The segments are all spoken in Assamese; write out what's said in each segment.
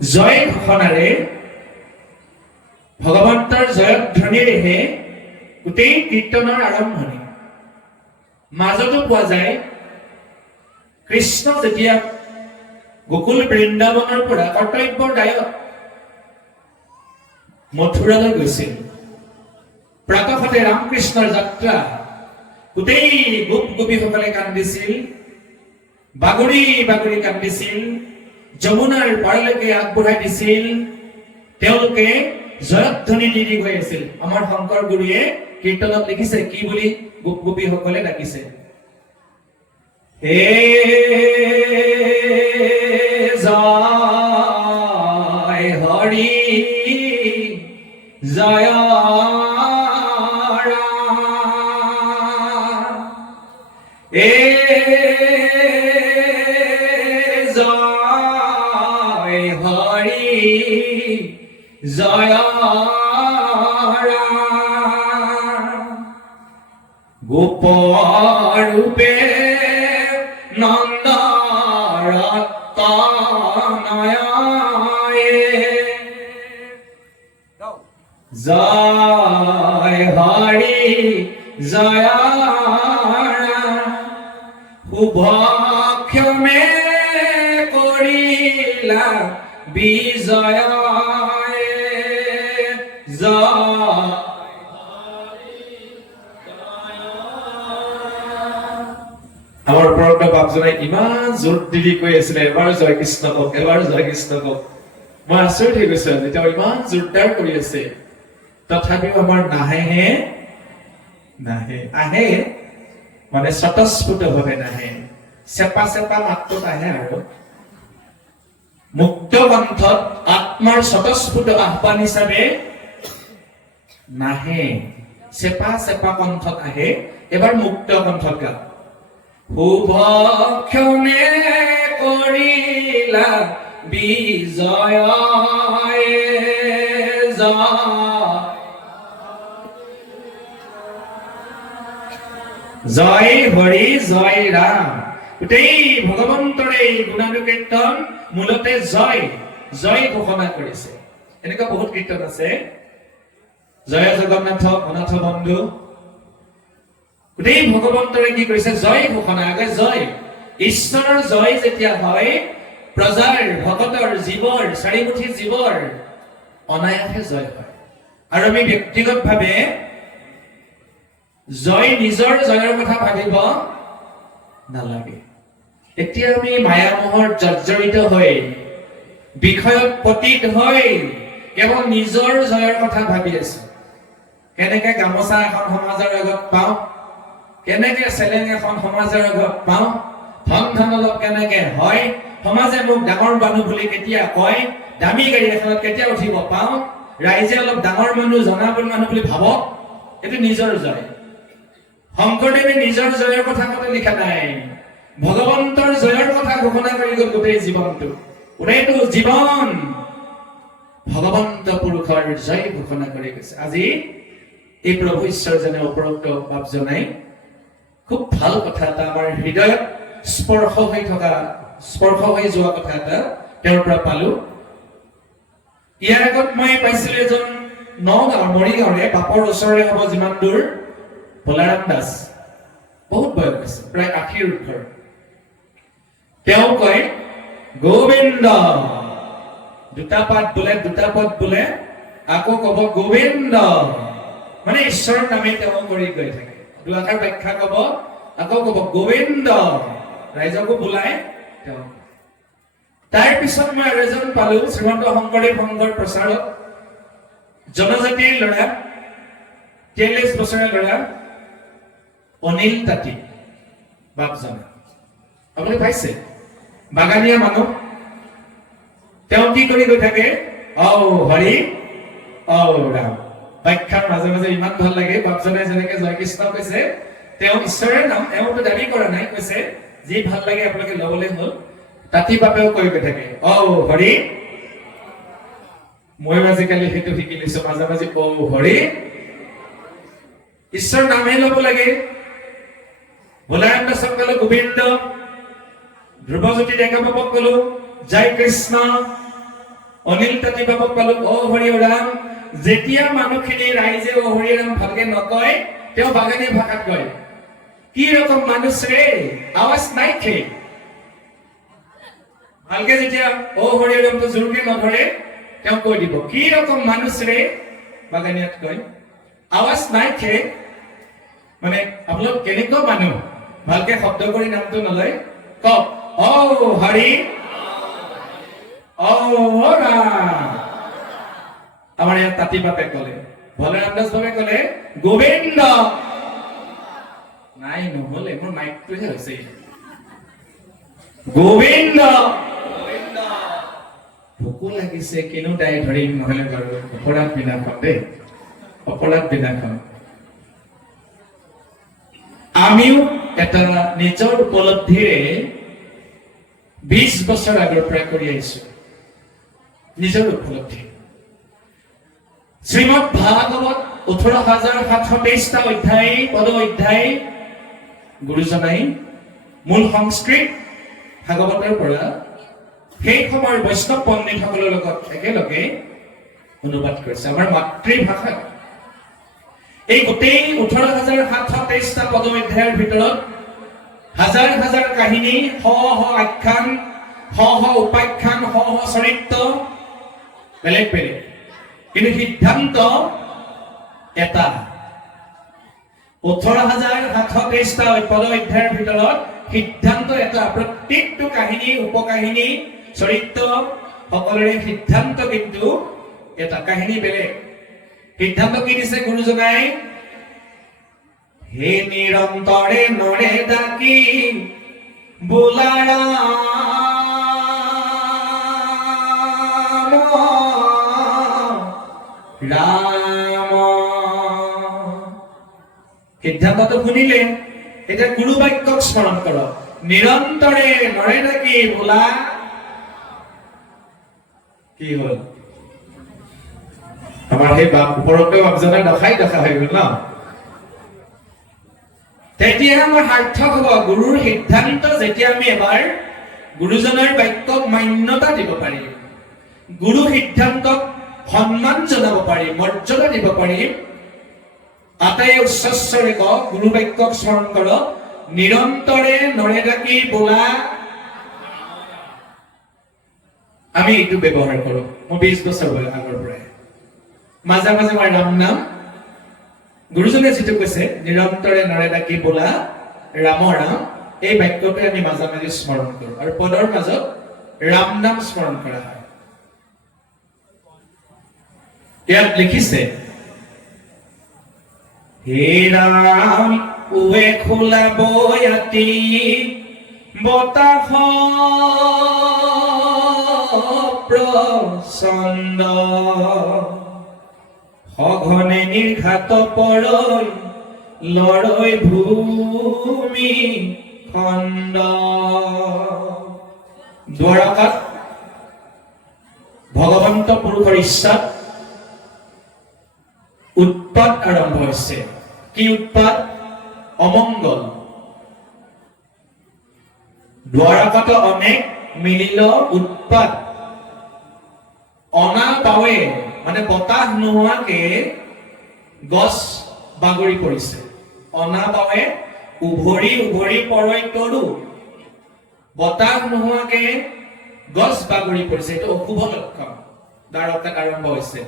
জয় ঘোষণাৰে ভগৱন্তৰ জয়ধ্বনিৰেহে গোটেই কীৰ্তনৰ আৰম্ভণি। মাজতো পোৱা যায় কৃষ্ণ যেতিয়া গোকুল বৃন্দাবনৰ পৰা কৰ্তব্যৰ দায়ত মথুৰালৈ গৈছিল, প্ৰাতঃতে ৰামকৃষ্ণৰ যাত্ৰা, গোটেই গোপ গোপীসকলে কান্দিছিল, বাগৰি বাগৰি কান্দিছিল, যমুনাৰ পাৰলৈকে আগবঢ়াই দিছিল, তেওঁলোকে জয়ধ্বনি দি দি গৈ আছিল। আমাৰ শংকৰ গুৰুৱে কীৰ্তনত লিখিছে কি বুলি গোপ গোপীসকলে ডাকিছে, হে জয় হৰি জয় এ জয় হৰি জয় গোপৰূপে নন্দৰতনয় জয় হৰি জয় শুভক্ষমে কৰিলা বিজয় আমাৰ ওপৰত বাপজনে ইমান জোৰ দি কৈ আছিলে, এবাৰ জয় কৃষ্ণ কওক, এবাৰ জয় কৃষ্ণ কওক। মই আচৰিত হৈ গৈছো, যেতিয়া ইমান জোৰদাৰ কৰি আছে তথাপিও আমাৰ নাহে নাহে আহে, মানে স্বতঃস্ফূৰ্ত ভাৱে নাহে, চেপা চেপা মাতটোত আহে আৰু মুক্ত কণ্ঠত আত্মাৰ স্বতঃস্ফূৰ্ত আহ্বান হিচাপে নাহে, চেপা চেপা কণ্ঠত আহে। এবাৰ মুক্ত কণ্ঠত গা, শুভক্ষমে কৰিলা বিজয় জয় হৰি জয় ৰাম। গোটেই ভগৱন্তৰে গুণানুকীৰ্তন মূলতে জয় জয় ঘোষণা কৰিছে। এনেকুৱা বহুত কীৰ্তন আছে, জয় জগন্নাথ অনাথ বন্ধু, গোটেই ভগৱন্তৰে কি কৰিছে, জয় ঘোষণা। আগে জয়, ঈশ্বৰৰ জয় যেতিয়া হয়, প্ৰজাৰ ভকতৰ জীৱৰ চাৰিমুঠি জীৱৰ অনায়াসে জয় হয়। আৰু আমি ব্যক্তিগত ভাৱে জয় নিজৰ জয়ৰ কথা ভাবিব নালাগে। এতিয়া আমি মায়ামোহৰ জৰ্জৰিত হৈ বিষয়ত পতিত হৈ কেৱল নিজৰ জয়ৰ কথা ভাবি আছো। কেনেকে গামোচা এখন সমাজৰ আগত পাওঁ, কেনেকে চেলেং এখন সমাজৰ আগত পাওঁ, ধন ধন অলপ কেনেকে হয়, সমাজে মোক ডাঙৰ মানুহ বুলি কেতিয়া কয়, দামী গাড়ী এখনত কেতিয়া উঠিব পাওঁ, ৰাইজে অলপ ডাঙৰ মানুহ জনাবল মানুহ বুলি ভাবক, এইটো নিজৰ জয়। শংকৰদেৱে নিজৰ জয়ৰ কথা কতে লিখা নাই, ভগৱন্তৰ জয়ৰ কথা ঘোষণা কৰি গল গোটেই জীৱনটো। গোটেইটো জীৱন ভগৱন্ত পুৰুষৰ জয় ঘোষণা কৰি গৈছে। আজি এই প্ৰভু ঈশ্বৰজনে উপৰোক্ত বাপ জনাই খুব ভাল কথা এটা, আমাৰ হৃদয়ত স্পৰ্শ হৈ যোৱা কথা এটা তেওঁৰ পৰা পালো। ইয়াৰ আগত মই পাইছিলো এজন নগাঁৱৰ মৰিগাঁৱৰে বাপৰ ওচৰৰে হ'ব যিমান দূৰ বলাৰাম দাস, বহুত বয়স হৈছে, প্ৰায় 80ৰ উৰ্ধৰ। তেওঁ কয় গোবিন্দ, দুটা পাত বোলে আকৌ কব গোবিন্দ, মানে ঈশ্বৰৰ নামে তেওঁ কৰি গৈ থাকে। দুআষাৰ ব্যাখ্যা কব, আকৌ কব গোবিন্দ, ৰাইজকো বোলাই তেওঁ। তাৰ পিছত মই আৰু এজন পালো, শ্ৰীমন্ত শংকৰদেৱ সংঘৰ প্ৰচাৰক, জনজাতিৰ ল'ৰা, 43 বছৰীয়া ল'ৰা, অনিল তাঁতী বাপজন। আপুনি পাইছে, বাগানীয়া মানুহ। তেওঁ কি কৰি গৈ থাকে, ঔ হৰি ঔ ৰাম। ব্যাখ্যাৰ মাজে মাজে ইমান ভাল লাগে, বাপজনে যেনেকে জয় কৃষ্ণ কৈছে, তেওঁ ঈশ্বৰৰ নাম, তেওঁতো দাবী কৰা নাই, কৈছে যি ভাল লাগে আপোনালোকে লবলৈ হল। তাঁতী বাপেও কৈ গৈ থাকে ঔ হৰি। ময়ো আজিকালি সেইটো শিকি লৈছো, মাজে মাজে ঔ হৰি, ঈশ্বৰ নামহে লব লাগে। বলাৰাম দাসক কলো গোবিন্দ, ধ্ৰুৱজ্যোতি ডেকা বাবুক কলো জয় কৃষ্ণ, অনিল তাঁতীবাবুক পালো, অ হৰি ৰাম। যেতিয়া মানুহখিনি ৰাইজে অ হৰি ৰাম ভালকে নকয়, তেওঁ বাগানী ভাষাত কয়, কি ৰকম মানুহ ৰে, আৱাজ নাই খে। ভালকে যেতিয়া অ হৰি ৰামটো জোৰকে নধৰে, তেওঁ কৈ দিব, কি ৰকম মানুহ ৰে, বাগানীয়াত কয়, আৱাজ নাই খে। মানে আপোনালোক কেনেকুৱা মানুহ, ভালকে শব্দ কৰি নামটো নলয়, কওক অ হৰি অ ৰাম। আমাৰ ইয়াত তাঁতী বাপে কলে, বলৰাম দাস বাপে কলে গোবিন্দ। নাই নহলে, মোৰ মাইকটোহে হৈছে গোবিন্দ। ভোকো লাগিছে, কিনো তাই ধৰিম, নহলে বাৰু অপৰাধ বিনাশন দেই, অপৰাধ বিনাশন। আমিও এটা নিজৰ উপলব্ধিৰে 20 বছৰ আগৰ পৰা কৰি আহিছো, নিজৰ উপলব্ধি। শ্ৰীমদ ভাগৱত 18,723টা অধ্যায়, পদ অধ্যায় গুৰুজনাই মূল সংস্কৃত ভাগৱতৰ পৰা সেই সময়ৰ বৈষ্ণৱ পণ্ডিতসকলৰ লগত একেলগে অনুবাদ কৰিছে আমাৰ মাতৃভাষাত। এই গোটেই 18,723টা পদ অধ্যায়ৰ ভিতৰত হাজাৰ হাজাৰ কাহিনী, শ শ আখ্যান, শ শ উপাখ্যান, শ শ চৰিত্ৰ বেলেগ বেলেগ, কিন্তু সিদ্ধান্ত এটা। 18,723টা পদ অধ্যায়ৰ ভিতৰত সিদ্ধান্ত এটা। প্ৰত্যেকটো কাহিনী, উপকাহিনী, চৰিত্ৰ সকলোৰে সিদ্ধান্ত কিন্তু এটা, কাহিনী বেলেগ। সিদ্ধান্ত কি দিছে গুৰুজনাই? হে নিৰন্তৰে নৰে ডাকি বোলা ৰাম। সিদ্ধান্তটো শুনিলে, এতিয়া গুৰু বাক্যক স্মৰণ কৰক। নিৰন্তৰে নৰে ডাকি বোলা, কি হল? আমাৰ সেই উপৰোক্ত বাপজনে দখাই দখা হৈ গল ন। তেতিয়া আমাৰ সাৰ্থক হব গুৰুৰ সিদ্ধান্ত। যেতিয়া আমি এবাৰ গুৰুজনাৰ বাক্যক মান্যতা দিব পাৰিম, গুৰু সিদ্ধান্তক সন্মান জনাব পাৰিম, মৰ্যাদা দিব পাৰিম, আটাই উচ্চস্বৰে কওক, গুৰু বাক্যক স্মৰণ কৰক, নিৰন্তৰে নৰে ডাকি বোলা। আমি এইটো ব্যৱহাৰ কৰো, মই 20 বছৰ আগৰ পৰাই মাজে মাজে মই ৰাম নাম, গুৰুজনে যিটো কৈছে নিৰন্তৰে নৰে ডাকি বোলা ৰাম ৰাম, এই বাক্যটো আমি মাজে মাজে স্মৰণ কৰো, আৰু পদৰ মাজত ৰাম নাম স্মৰণ কৰা হয়। ইয়াত লিখিছে, হে ৰাম উৱে খোলাব ইয়াতি বতাহ প্ৰচণ্ড, সঘনে নিৰ্ঘাত পৰৈ লৰৈ ভূমি খণ্ড। দ্বাৰকাত ভগৱন্ত পুৰুষৰ ইচ্ছাত উৎপাত আৰম্ভ হৈছে। কি উৎপাত? অমংগল। দ্বাৰকাত অনেক মিলিল উৎপাত। অনা পাৱে মানে বতাহ নোহোৱাকে গছ বাগৰি পৰিছে। অনা পাৱে উভৰি উভৰি পৰৈ তৰু, বতাহ নোহোৱাকে গছ বাগৰি পৰিছে, এইটো অশুভ লক্ষণ। দ্বাৰকাত আৰম্ভ হৈছে।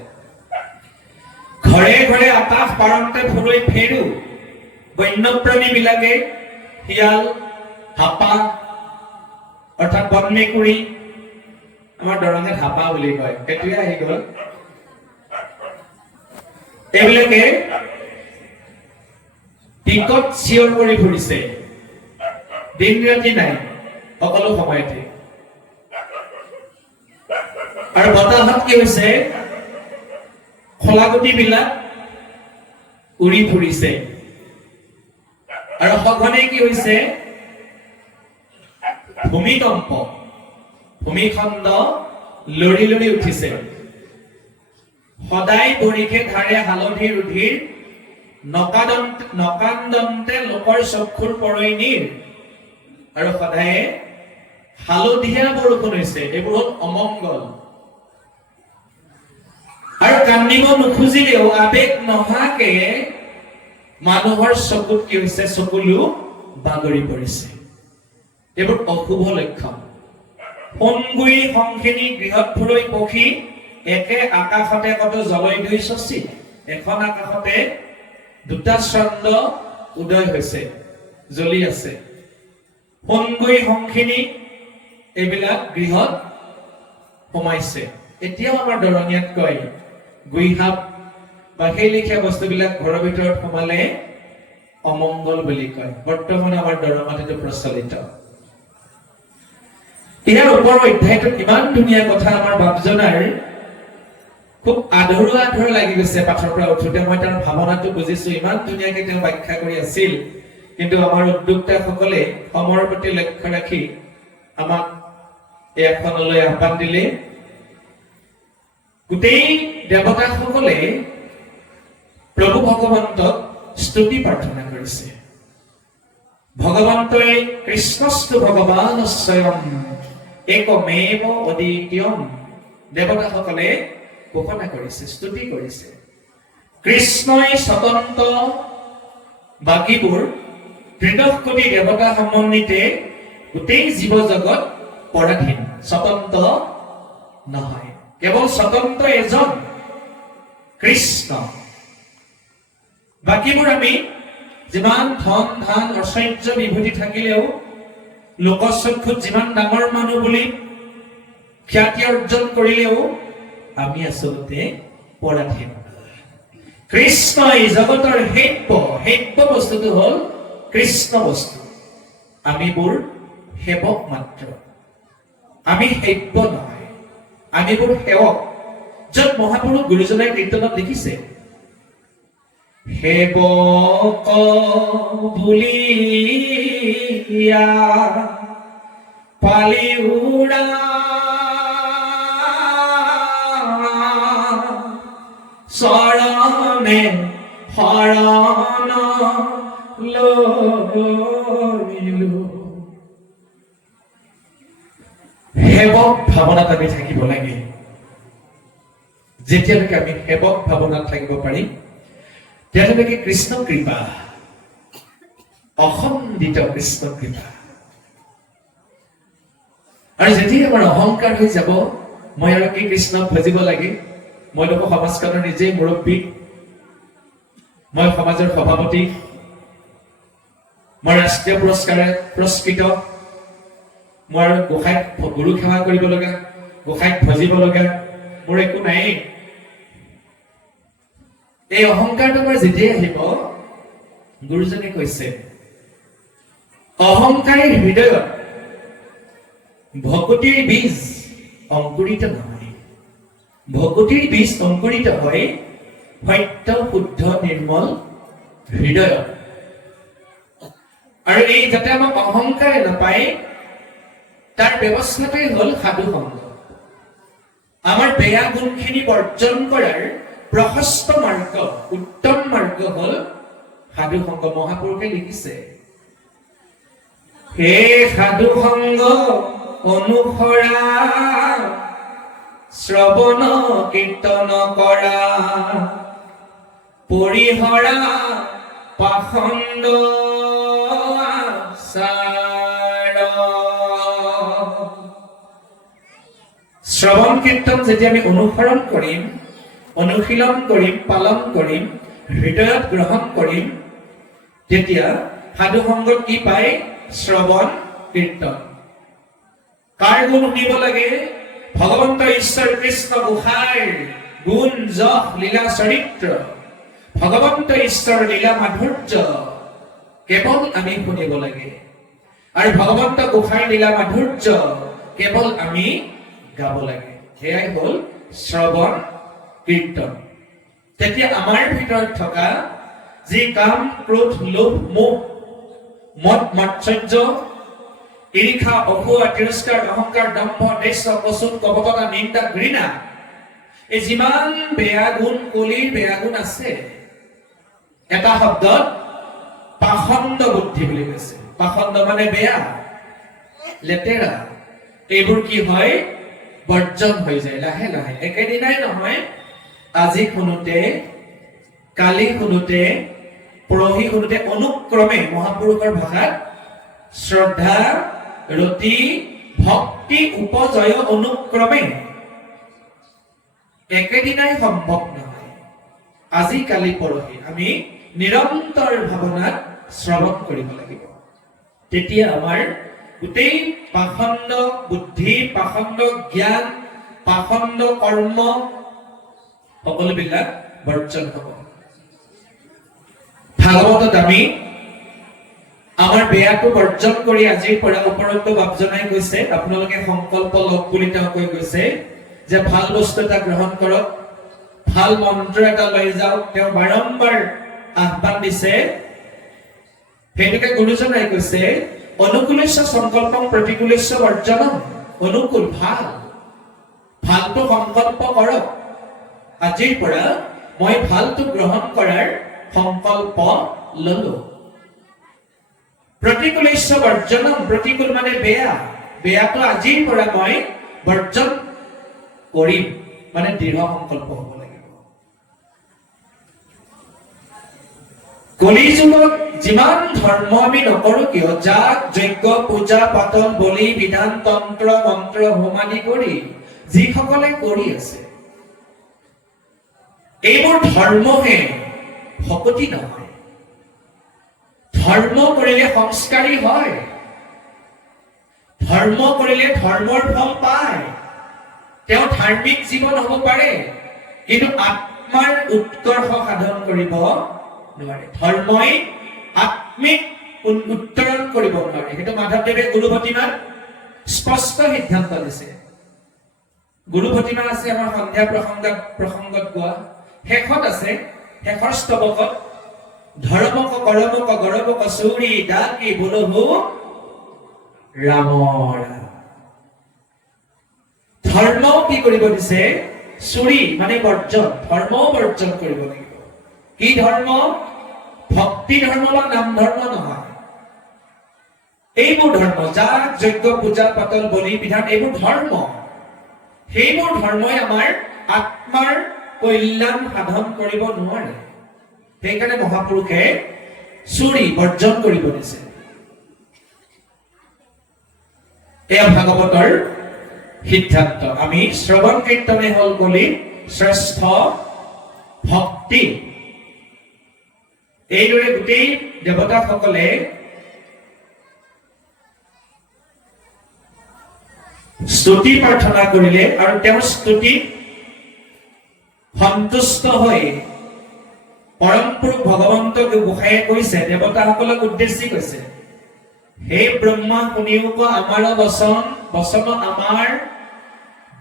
ঘৰে ঘৰে আকাশ পাৰন্তে ফুৰৈ ফেৰু, বন্যপ্ৰাণী বিলাকে শিয়াল, হাপা অৰ্থাৎ বনমেকুৰী, আমাৰ দৰঙত হাপা বুলি কয়, সেইটোৱে আহি গল। এইবিলাকে টিকট চিঞৰ কৰি ফুৰিছে, দিন ৰাতি নাই, সকলো সময়তে। আৰু বতাহত কি হৈছে? খলাগুটি বিলাক উৰি ফুৰিছে, আৰু সঘনে কি হৈছে? ভূমিকম্প, ভূমিখণ্ড লৰি লৰি উঠিছে। সদায় বৰিষে ধাৰে হালধি ৰুধিৰ, নকান্দন্তে লোকৰ চক্ষুৰ পৰৈ নীৰ। আৰু সদায়ে হালধীয়া বৰষুণ হৈছে। এইবোৰ হল অমংগল। কান্দিব নোখোজিলেও আবেগ নহাকে মানুহৰ চকুত কি হৈছে চকুলো বাগৰি পৰিছে এইবোৰ অশুভ লক্ষণ সংগুই সংখিনি গৃহত ফুৰৈ পক্ষী একে আকাশতে কত জলয় দুই শশী এখন আকাশতে দুটা চন্দ্ৰ উদয় হৈছে জ্বলি আছে সংগুই সংখিনি এইবিলাক গৃহত সোমাইছে এতিয়াও আমাৰ দৰঙিয়াত কয় গুইহাপ বা সেই লিখীয়া বস্তুবিলাক ঘৰৰ ভিতৰত সোমালে অমংগল বুলি কয় বৰ্তমান আমাৰ দৰঙত এইটো প্ৰচলিত ইয়াৰ ওপৰৰ অধ্যায়টোত ইমান ধুনীয়া কথা আমাৰ বাপজনাৰ খুব আধৰুৱা লাগি গৈছে পাঠৰ পৰা উঠোতে মই তাৰ ভাৱনাটো বুজিছো ইমান ধুনীয়াকে তেওঁ ব্যাখ্যা কৰি আছিল কিন্তু আমাৰ উদ্যোক্তাসকলে সময়ৰ প্ৰতি লক্ষ্য ৰাখি আমাক এখনলৈ আহ্বান দিলে গোটেই দেৱতাসকলে প্ৰভু ভগৱন্তক স্তুতি প্ৰাৰ্থনা কৰিছে ভগৱন্তই কৃষ্ণস্তু ভগৱান স্বয়ং একমেৱ অদ্বিতীয়ম দেৱতাসকলে ঘোষণা কৰিছে স্তুতি কৰিছে কৃষ্ণই স্বতন্ত্ৰ বাকীবোৰ ত্ৰিদশ কোটি দেৱতা সমন্বিতে গোটেই জীৱ জগত পৰাধীন স্বতন্ত্ৰ নহয় কেৱল স্বতন্ত্ৰ এজন কৃষ্ণ বাকীবোৰ আমি যিমান ধন ধান ঐশ্বৰ্য বিভূতি থাকিলেও লোকচক্ষুত যিমান ডাঙৰ মানুহ বুলি খ্যাতি অৰ্জন কৰিলেও আমি আচলতে পৰাধীন কৃষ্ণই জগতৰ হেব্য বস্তুটো হল কৃষ্ণ বস্তু আমিবোৰ সেৱক মাত্ৰ আমি হেব্য নহয় আমিবোৰ সেৱক য'ত মহাপুৰুষ গুৰুজনাই কীৰ্তনত লিখিছে সেৱক বুলিয়া পালি উৰা চৰণে শৰণ লৈলো সেৱক ভাৱনাত আমি থাকিব লাগে যেতিয়ালৈকে আমি সেৱক ভাৱনাত থাকিব পাৰিম তেতিয়ালৈকে কৃষ্ণ কৃপা অখণ্ডিত কৃষ্ণ কৃপা আৰু যেতিয়া আমাৰ অহংকাৰ হৈ যাব মই আৰু কি কৃষ্ণক ভজিব লাগে মই লোক সমাজখনৰ নিজেই মুৰব্বী মই সমাজৰ সভাপতি মই ৰাষ্ট্ৰীয় পুৰস্কাৰে পুৰস্কৃত মই আৰু গোসাঁইক গুৰু সেৱা কৰিব লগা গোসাঁইক ভজিব লগা মোৰ একো নাই এই অহংকাৰটো আমাৰ যেতিয়া আহিব গুৰুজনে কৈছে অহংকাৰীৰ হৃদয়ত ভকতিৰ বীজ অংকুৰিত নহয় ভকতিৰ বীজ অংকুৰিত হয় সত্য শুদ্ধ নিৰ্মল হৃদয়ত আৰু এই যাতে আমাক অহংকাৰে নাপায় তাৰ ব্যৱস্থাটোই হল সাধু সংগ আমাৰ বেয়া গুণখিনি বৰ্জন কৰাৰ প্ৰশস্ত মাৰ্গ উত্তম মাৰ্গ হল সাধু সংগ মহাপুৰুষে লিখিছে হে সাধু সংগ অনুসৰা শ্ৰৱণ কীৰ্তন কৰা পৰিহৰা পাখণ্ড আচাৰ শ্ৰৱণ কীৰ্তন যেতিয়া আমি অনুসৰণ কৰিম অনুশীলন কৰিম পালন কৰিম হৃদয়ত গ্ৰহণ কৰিম তেতিয়া সাধু সংগত কি পায় শ্ৰৱণ কীৰ্তন কাৰ গুণ শুনিব লাগে ভগৱন্ত ঈশ্বৰ কৃষ্ণ গোসাঁইৰ গুণ যশ লীলা চৰিত্ৰ ভগৱন্ত ঈশ্বৰ লীলা মাধুৰ্য কেৱল আমি শুনিব লাগে আৰু ভগৱন্ত গোসাঁইৰ লীলা মাধুৰ্য কেৱল আমি গাব লাগে সেয়াই হল শ্ৰৱণ কীৰ্তন তেতিয়া আমাৰ ভিতৰত থকা যি কাম ক্ৰোধ লোভ মোহ মদ মাৎসৰ্য ঈৰ্ষা অসূয়া তিৰস্কাৰ অহংকাৰ দম্ভ দেশ কচুত কপটতা নিন্দা ঘৃণা এই যিমান বেয়া গুণ কলিৰ বেয়া গুণ আছে এটা শব্দত পাখণ্ড বুদ্ধি বুলি কৈছে পাখণ্ড মানে বেয়া লেতেৰা এইবোৰ কি হয় বৰ্জন হৈ যায় লাহে লাহে একেদিনাই নহয় আজি শুনোতে, কালি শুনোতে, পৰহি শুনোতে অনুক্ৰমে মহাপুৰুষৰ ভাষাত শ্ৰদ্ধা, ৰতি, ভক্তি উপজয় অনুক্ৰমে একেদিনাই সম্ভৱ নহয়। আজি কালি পৰহি আমি নিৰন্তৰ ভাৱনাত শ্ৰৱণ কৰিব লাগিব। তেতিয়া আমাৰ গোটেই পাখণ্ড বুদ্ধি, পাখণ্ড জ্ঞান, পাখণ্ড কৰ্ম সকলোবিলাক বৰ্জন হ'ব। ভাগৱতত আমি আমাৰ বেয়াটো বৰ্জন কৰি আজিৰ পৰা ওপৰতো বাপ জনাই গৈছে, আপোনালোকে সংকল্প লওক বুলি তেওঁ কৈ গৈছে যে ভাল বস্তু এটা গ্ৰহণ কৰক, ভাল মন্ত্ৰ এটা লৈ যাওক। তেওঁ বাৰম্বাৰ আহ্বান দিছে। সেইটোকে গুৰুজনাই কৈছে অনুকূলেশ্ব সংকল্পম প্ৰতিকূলেশ্ব বৰ্জনম। অনুকূল ভাল, ভালটো সংকল্প কৰক। আজিৰ পৰা মই ভালটো গ্ৰহণ কৰাৰ সংকল্প ললো। প্ৰতিকূলেশ্ব বৰ্জনম, প্ৰতিকূল মানে বেয়া, বেয়াটো আজিৰ পৰা মই বৰ্জন কৰিম, মানে দৃঢ় সংকল্প হ'ব লাগিব। কলি যুগত যিমান ধৰ্ম আমি নকৰো কিয়, যাগ যজ্ঞ পূজা পাতল বলি বিধান তন্ত্ৰ মন্ত্ৰ হোম আদি কৰি যিসকলে কৰি আছে, এইবোৰ ধৰ্মহে, ভকতি নহয়। ধৰ্ম কৰিলে সংস্কাৰী হয়, ধৰ্ম কৰিলে ধৰ্মৰ ফল পায়, তেওঁ ধাৰ্মিক জীৱন হ'ব পাৰে, কিন্তু আত্মাৰ উৎকৰ্ষ সাধন কৰিব নোৱাৰে। ধৰ্মই আত্মিক উত্তৰণ কৰিব নোৱাৰে। সেইটো মাধৱদেৱে গুৰু ভতিমাত স্পষ্ট সিদ্ধান্ত দিছে। গুৰু ভতিমা আছে আমাৰ সন্ধ্যা প্ৰসংগত গোৱা, শেষত আছে, শেষৰ স্তৱকত ধৰ্মক কৰমক গৰবক চৌৰি ডাকি বোলহু ৰাম ৰাম। ধৰ্মও কি কৰিব দিছে? চুৰি মানে বৰ্জন, ধৰ্মও বৰ্জন কৰিব লাগিব। কি ধৰ্ম? ভক্তি ধৰ্ম বা নাম ধৰ্ম নহয়। এইবোৰ ধৰ্ম, যাগ যজ্ঞ পূজা পাতল বলি বিধান, এইবোৰ ধৰ্ম। সেইবোৰ ধৰ্মই আমাৰ আত্মাৰ কল্যাণ সাধন কৰিব নোৱাৰে। সেইকাৰণে মহাপুৰুষে চুৰি বৰ্জন কৰিব দিছে। এয়া ভাগৱতৰ সিদ্ধান্ত। আমি শ্ৰৱণ কীৰ্তনে হল বুলি শ্ৰেষ্ঠ ভক্তি। এইদৰে গোটেই দেৱতাসকলে স্তুতি প্ৰাৰ্থনা কৰিলে আৰু তেওঁৰ স্তুতিত সন্তুষ্ট হৈ পৰম পুৰুষ ভগৱন্ত গোসাঁইয়ে কৈছে, দেৱতাসকলক উদ্দেশ্যি কৈছে, হে ব্ৰহ্মা শুনিওক আমাৰ বচন, বচন আমাৰ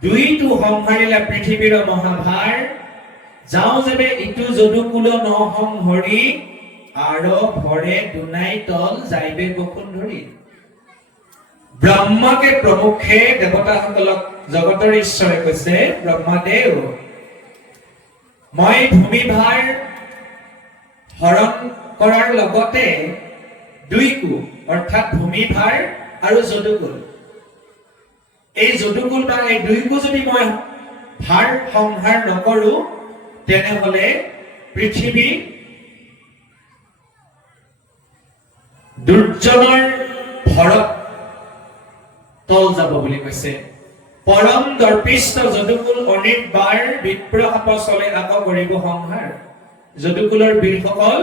দুইটো সংহাৰিলা পৃথিৱীৰ মহাভাৰ, যাওঁ যেবে ইটো যদুকুল নহংহৰি, আৰু ভৰে দুনাই তল যাইবে বসুন্ধৰি। ব্ৰহ্মাকে প্ৰমুখে দেৱতাসকলক জগতৰ ঈশ্বৰে কৈছে, ব্ৰহ্মাদেৱ মই ভূমিভাৰ হৰণ কৰাৰ লগতে দুইকো অৰ্থাৎ ভূমিভাৰ আৰু যদুকুল, এই যদুকুল বা এই দুইকো যদি মই ভাৰ সংহাৰ নকৰো, তেনেহলে পৃথিৱী দুৰ্জনৰ ভৰত তল যাব বুলি কৈছে। পৰম দৰ্পিষ্ঠ যদুকুল অনিৰ্বাৰ বিপ্ৰ সাপ চলে আকৌ কৰিব সংহাৰ। যদুকুলৰ বীৰসকল,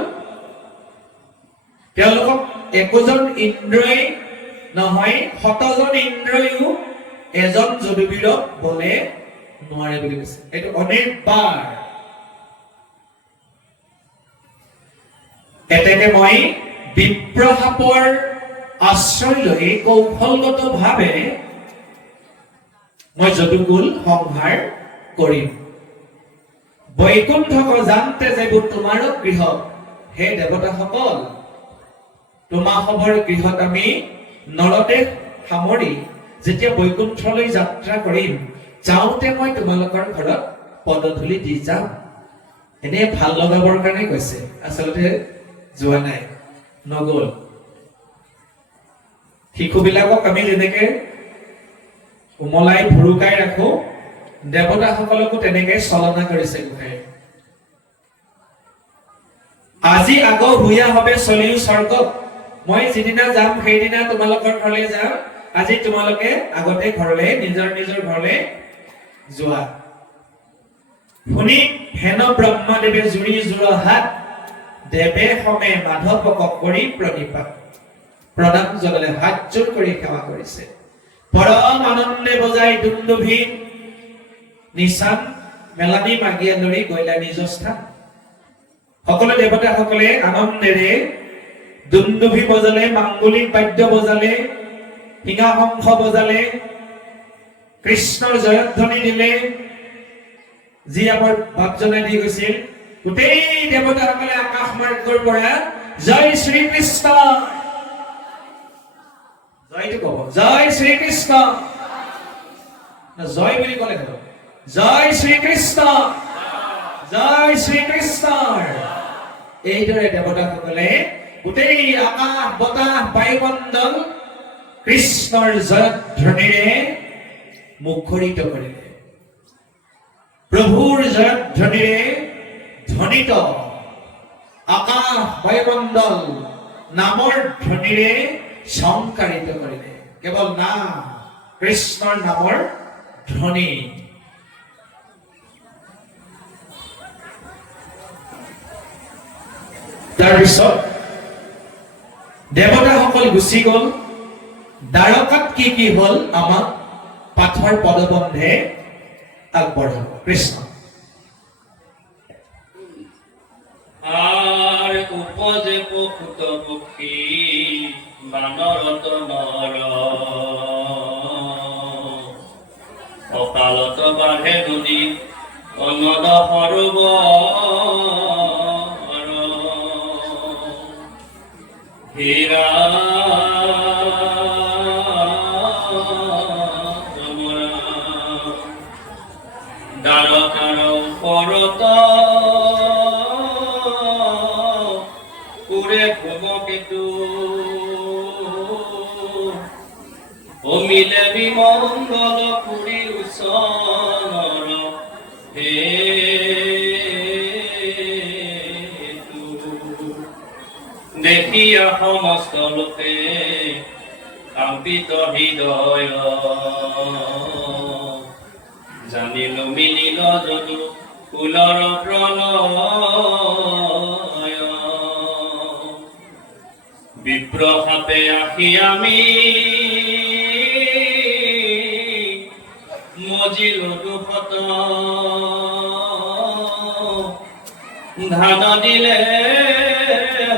তেওঁলোকক একোজন ইন্দ্ৰই নহয়, শতজন ইন্দ্ৰইও এজন যদুবীৰক বলে নোৱাৰে বুলি কৈছে। এইটো অনিৰ্বাৰ। এতেকে মই বিপ্ৰ সাপৰ আশ্ৰয় লৈ কৌশলগত ভাৱে মই যদুকুল সংহাৰ কৰিম। বৈকুণ্ঠক জানতে যাব তোমাৰ গৃহ, হে দেৱতাসকল তোমাসৱৰ গৃহত আমি নৰদেশ সামৰি যেতিয়া বৈকুণ্ঠলৈ যাত্ৰা কৰিম, যাওঁতে মই তোমালোকৰ ঘৰত পদধূলি দি যাম। এনে ভাল লগাবৰ কাৰণে কৈছে, আচলতে যোৱা নাই, নগল। শিশুবিলাকক আমি যেনেকে উমলাই ভুৰুকাই ৰাখো, দেৱতাসকলকো তেনেকৈ চলনা কৰিছে গোসাঁই। আজি আগৰ ভূঞা হবে চলিও স্বৰ্গত। মই যিদিনা যাম সেইদিনা তোমালোকৰ ঘৰলৈ যাম। আজি তোমালোকে আগতে ঘৰলৈ নিজৰ নিজৰ ঘৰলৈ যোৱা। শুনি হেন ব্ৰহ্মাদেৱে জুৰি জোৰ হাত, দেৱে সমে মাধৱক কৰি প্ৰণিপাত। প্ৰণাম জনালে, হাত জোৰ কৰি সেৱা কৰিছে। পৰম আনন্দে বজাই দুন্দুভি, নিচান মেলানি মাগিয়া ধৰি গইলা নিজ স্থান। সকলো দেৱতাসকলে আনন্দেৰে দুন্দুভি বজালে, মাংগলিক বাদ্য বজালে, সিংহাশংখ বজালে, কৃষ্ণৰ জয়ধ্বনি দিলে। যি আমাৰ ভাৱ জনাই দি গৈছিল, গোটেই দেৱতাসকলে আকাশ মাৰ্গৰ পৰা জয় শ্ৰীকৃষ্ণ, জয়টো কব, জয় শ্ৰীকৃষ্ণ, জয় বুলি কলে কব, জয় শ্ৰীকৃষ্ণ, জয় শ্ৰীকৃষ্ণ। এইদৰে দেৱতাসকলে গোটেই আকাশ বতাহ বায়ুমণ্ডল কৃষ্ণৰ জয়ধ্বনিৰে মুখৰিত কৰিলে। প্ৰভুৰ জয়ধ্বনিৰে ধ্বনিত আকাশ বায়ুমণ্ডল নামৰ ধ্বনিৰে সংকাৰিত কৰিলে। কেৱল নাম, কৃষ্ণৰ নামৰ ধ্বনি। তাৰপিছত দেৱতাসকল গুচি গল। দ্বাৰকাত কি কি হল আমাক পাঠৰ পদবন্ধে আগবঢ়াব কৃষ্ণ। আৰ উপজে পশুত পক্ষী বানৰত নৰ, অকালত বাঢ়ে নদী অনদ সৰোবৰ, হীৰা দ্বাৰকাৰ ওপৰত কুৰে ভুমকেতু, অমিলে বিমংগল পুৰী উচনৰ হেতু। দেখিয়া সমস্ত লোকে কাম্পিত হৃদয়, জানিলো মিলিল যদু কুলৰ প্ৰণয়। বিপ্ৰ সাপে আহি আমি মজিলো দুখত, ধান দিলে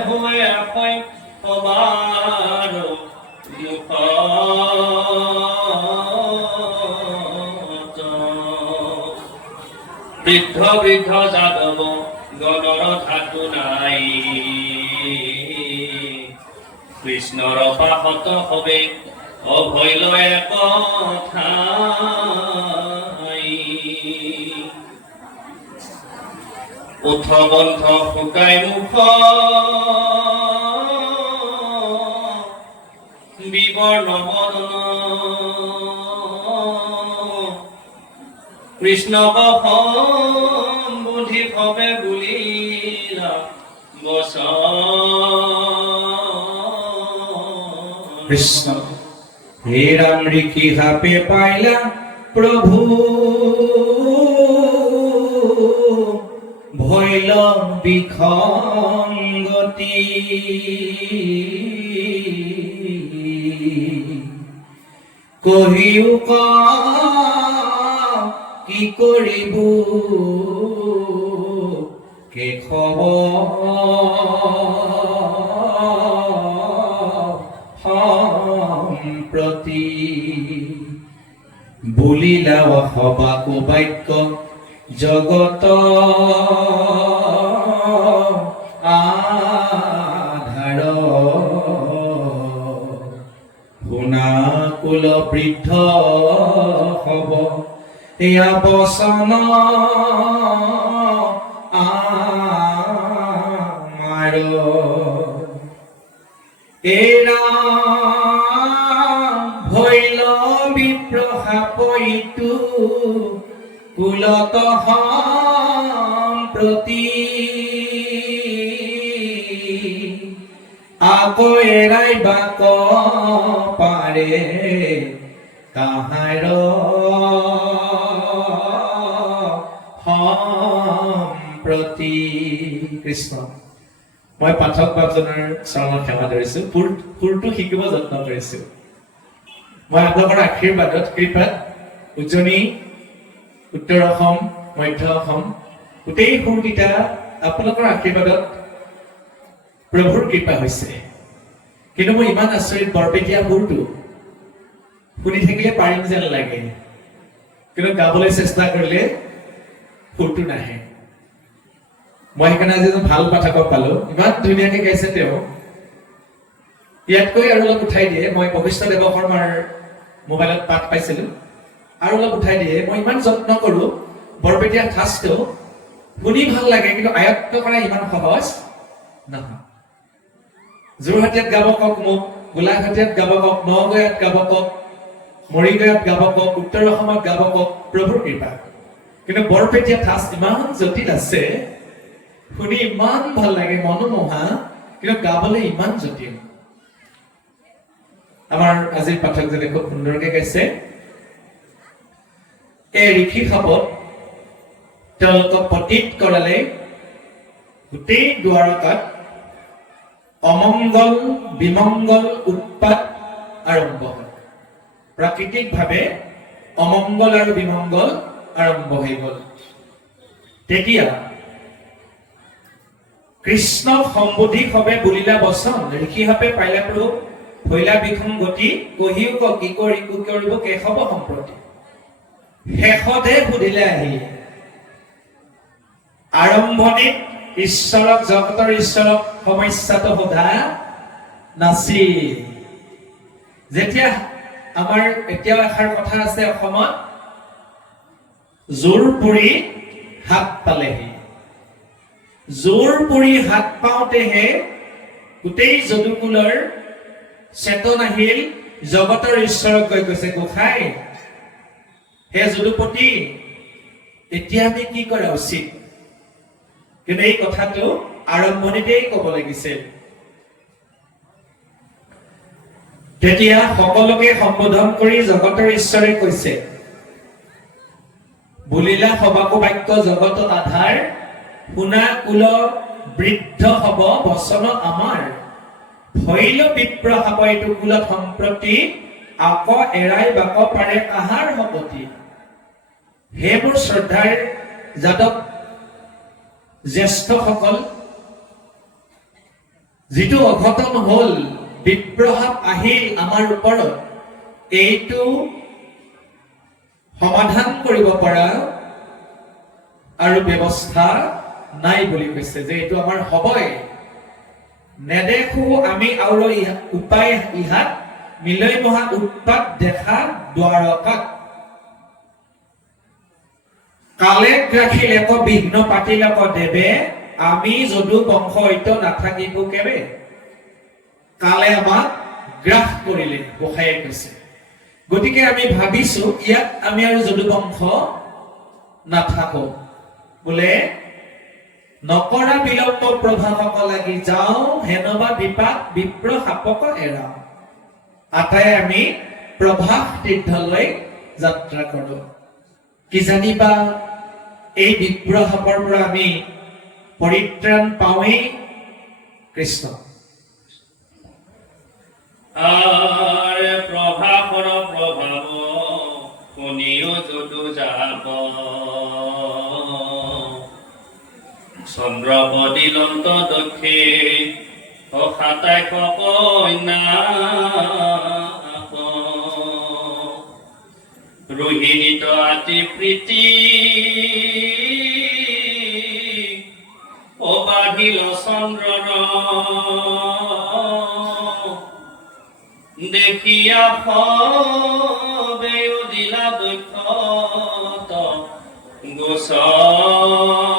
হৈ আশয় সবাৰ মুখ। বৃদ্ধ বৃদ্ধ যাদৱ গণৰ ধাতু নাই, কৃষ্ণৰ পাশত হবে অভয়লয় কথাই। ওঠ বন্ধ শুকাই মুখ, বিবৰ্ণ বদন, কৃষ্ণক সম্বোধি ভবে বুলিলা বচন। কৃষ্ণ হে ৰাম ঋষি হাপে পাইলা প্ৰভু, ভৈল বিসংগতি। কহিও কি কৰিব কেশৱ, সম্প্ৰতি বুলিলা সবাকো বাক্য জগত আধাৰ। শুনা কুল বৃদ্ধ হব এয়া বচন আমাৰ। এৰা ভৈল বিপ্ৰসাপইটো কুলত সম্প্ৰতি আকৌ এৰাই বাক পাৰে কাহাৰ সম্প্ৰতি। কৃষ্ণ। মই পাঠক বাপজনৰ চৰণত সেৱা ধৰিছো, সুৰটো শিকিব যত্ন কৰিছো। মই আপোনালোকৰ আশীৰ্বাদত কৃপাত উজনি, উত্তৰ অসম, মধ্য অসম গোটেই সুৰকেইটা আপোনালোকৰ আশীৰ্বাদত প্ৰভুৰ কৃপা হৈছে। কিন্তু মই ইমান আচৰিত, বৰপেটীয়া সুৰটো শুনি থাকিলে পাৰিম যেন লাগে, কিন্তু গাবলৈ চেষ্টা কৰিলে সুৰটো নাহে। মই সেইকাৰণে আজি এজন ভাল পাঠকক পালো, ইমান ধুনীয়াকে গাইছে তেওঁ। ইয়াতকৈ আৰু অলপ উঠাই দিয়ে। মই বশিষ্ঠ দেৱ শৰ্মাৰ মোবাইলত পাঠ পাইছিলো, আৰু অলপ উঠাই দিয়ে। মই ইমান যত্ন কৰো বৰপেটীয়া ঠাচটো শুনি ভাল লাগে, কিন্তু আয়ত্ত কৰা ইমান সহজ নহয়। যোৰহাটীয়াত গাব কওক মোক, গোলাঘাটীয়াত গাব কওক, নগৈয়াত গাব কওক, মৰিগাঁৱত গাব কওক, উত্তৰ অসমত গাব কওক, প্ৰভুৰ কৃপা। কিন্তু বৰপেটীয়া ঠাচ ইমান জটিল আছে, শুনি ইমান ভাল লাগে, মনোমোহা, কিন্তু গাবলৈ ইমান জটিল। আমাৰ আজিৰ পাঠকজনে খুব সুন্দৰকে গাইছে। এই ঋষি শপত তেওঁলোকক পতিত কৰালে গোটেই দ্বাৰকাত অমংগল বিমংগল উৎপাত আৰম্ভ হয়। প্ৰাকৃতিকভাৱে অমংগল আৰু বিমংগল আৰম্ভ হৈ গল। তেতিয়া কৃষ্ণ সম্বোধি সবে বুলিলা বচন, ঋষিসাপে পাইলা প্ৰভু ভৈলা বিষম গতি, কহিও কি কৰিব কেশৱ সম্প্ৰতি। শেষতহে সুধিলে আহি, আৰম্ভণিত ঈশ্বৰক, জগতৰ ঈশ্বৰক সমস্যাটো সোধা নাছিল। যেতিয়া আমাৰ এতিয়াও এষাৰ কথা আছে অসমত, জোৰ পুৰি হাত পালেহি। জোৰ পুৰি হাত পাওঁতেহে গোটেই যদুকুলৰ চেতন আহিল, জগতৰ ঈশ্বৰক গৈ কৈছে, গোসাঁই হে যদুপতি, এতিয়া আমি কি কৰা উচিত? কিন্তু এই কথাটো আৰম্ভণিতেই কব লাগিছিল। তেতিয়া সকলোকে সম্বোধন কৰি জগতৰ ঈশ্বৰে কৈছে, বুলিলা সবাকো বাক্য জগতত আধাৰ, শুনা কুল বৃদ্ধ হব বচন আমাৰ, ভৈল বিপ্ৰ সাপ এইটো কুলত সম্প্ৰতি, আকৌ এৰাই বাক পাৰে কাহাৰ শপতি। হে মোৰ শ্ৰদ্ধাৰ যাদৱ জ্যেষ্ঠসকল, যিটো অঘটন হল, বিপ্ৰভাৱ আহিল আমাৰ ওপৰত, এইটো সমাধান কৰিব পৰা আৰু ব্যৱস্থা নাই বুলি কৈছে, যে এইটো আমাৰ হবই। নেদেখো আমি আৰু উপায় ইহাত, মিলৈ মহা উৎপাত দেখা দ্বাৰকাত। কালে গ্ৰাসিল এক বিঘ্ন পাতিল এক দেৱে, আমি যদু বংশ ঐত নাথাকিব কেবে। কালে আমাক গ্ৰাস কৰিলে, গোসাঁয়ে কৈছে। গতিকে আমি ভাবিছো ইয়াত আমি আৰু যদু বংশ নাথাকো বোলে, নকৰা বিলম্ব প্ৰভাসক লাগি যাওঁ, হেনবা বিপাক বিপ্ৰ সাপক এৰা। আটাই আমি প্ৰভাস তীৰ্থলৈ যাত্ৰা কৰো। কি জানিবা এই বিপ্ৰ সাপৰ পৰা আমি পৰিত্ৰাণ পাওঁৱেই। কৃষ্ণ। প্ৰভাসৰ প্ৰভাৱ শুনিও যদু যাব, চন্দ্ৰপদিলন্ত দক্ষে সাতাই কইনা, ৰোহিণীত আতি প্ৰীতি অবাধিল চন্দ্ৰৰ, দেখিয়া সবেও দিলা দক্ষত গোচৰ।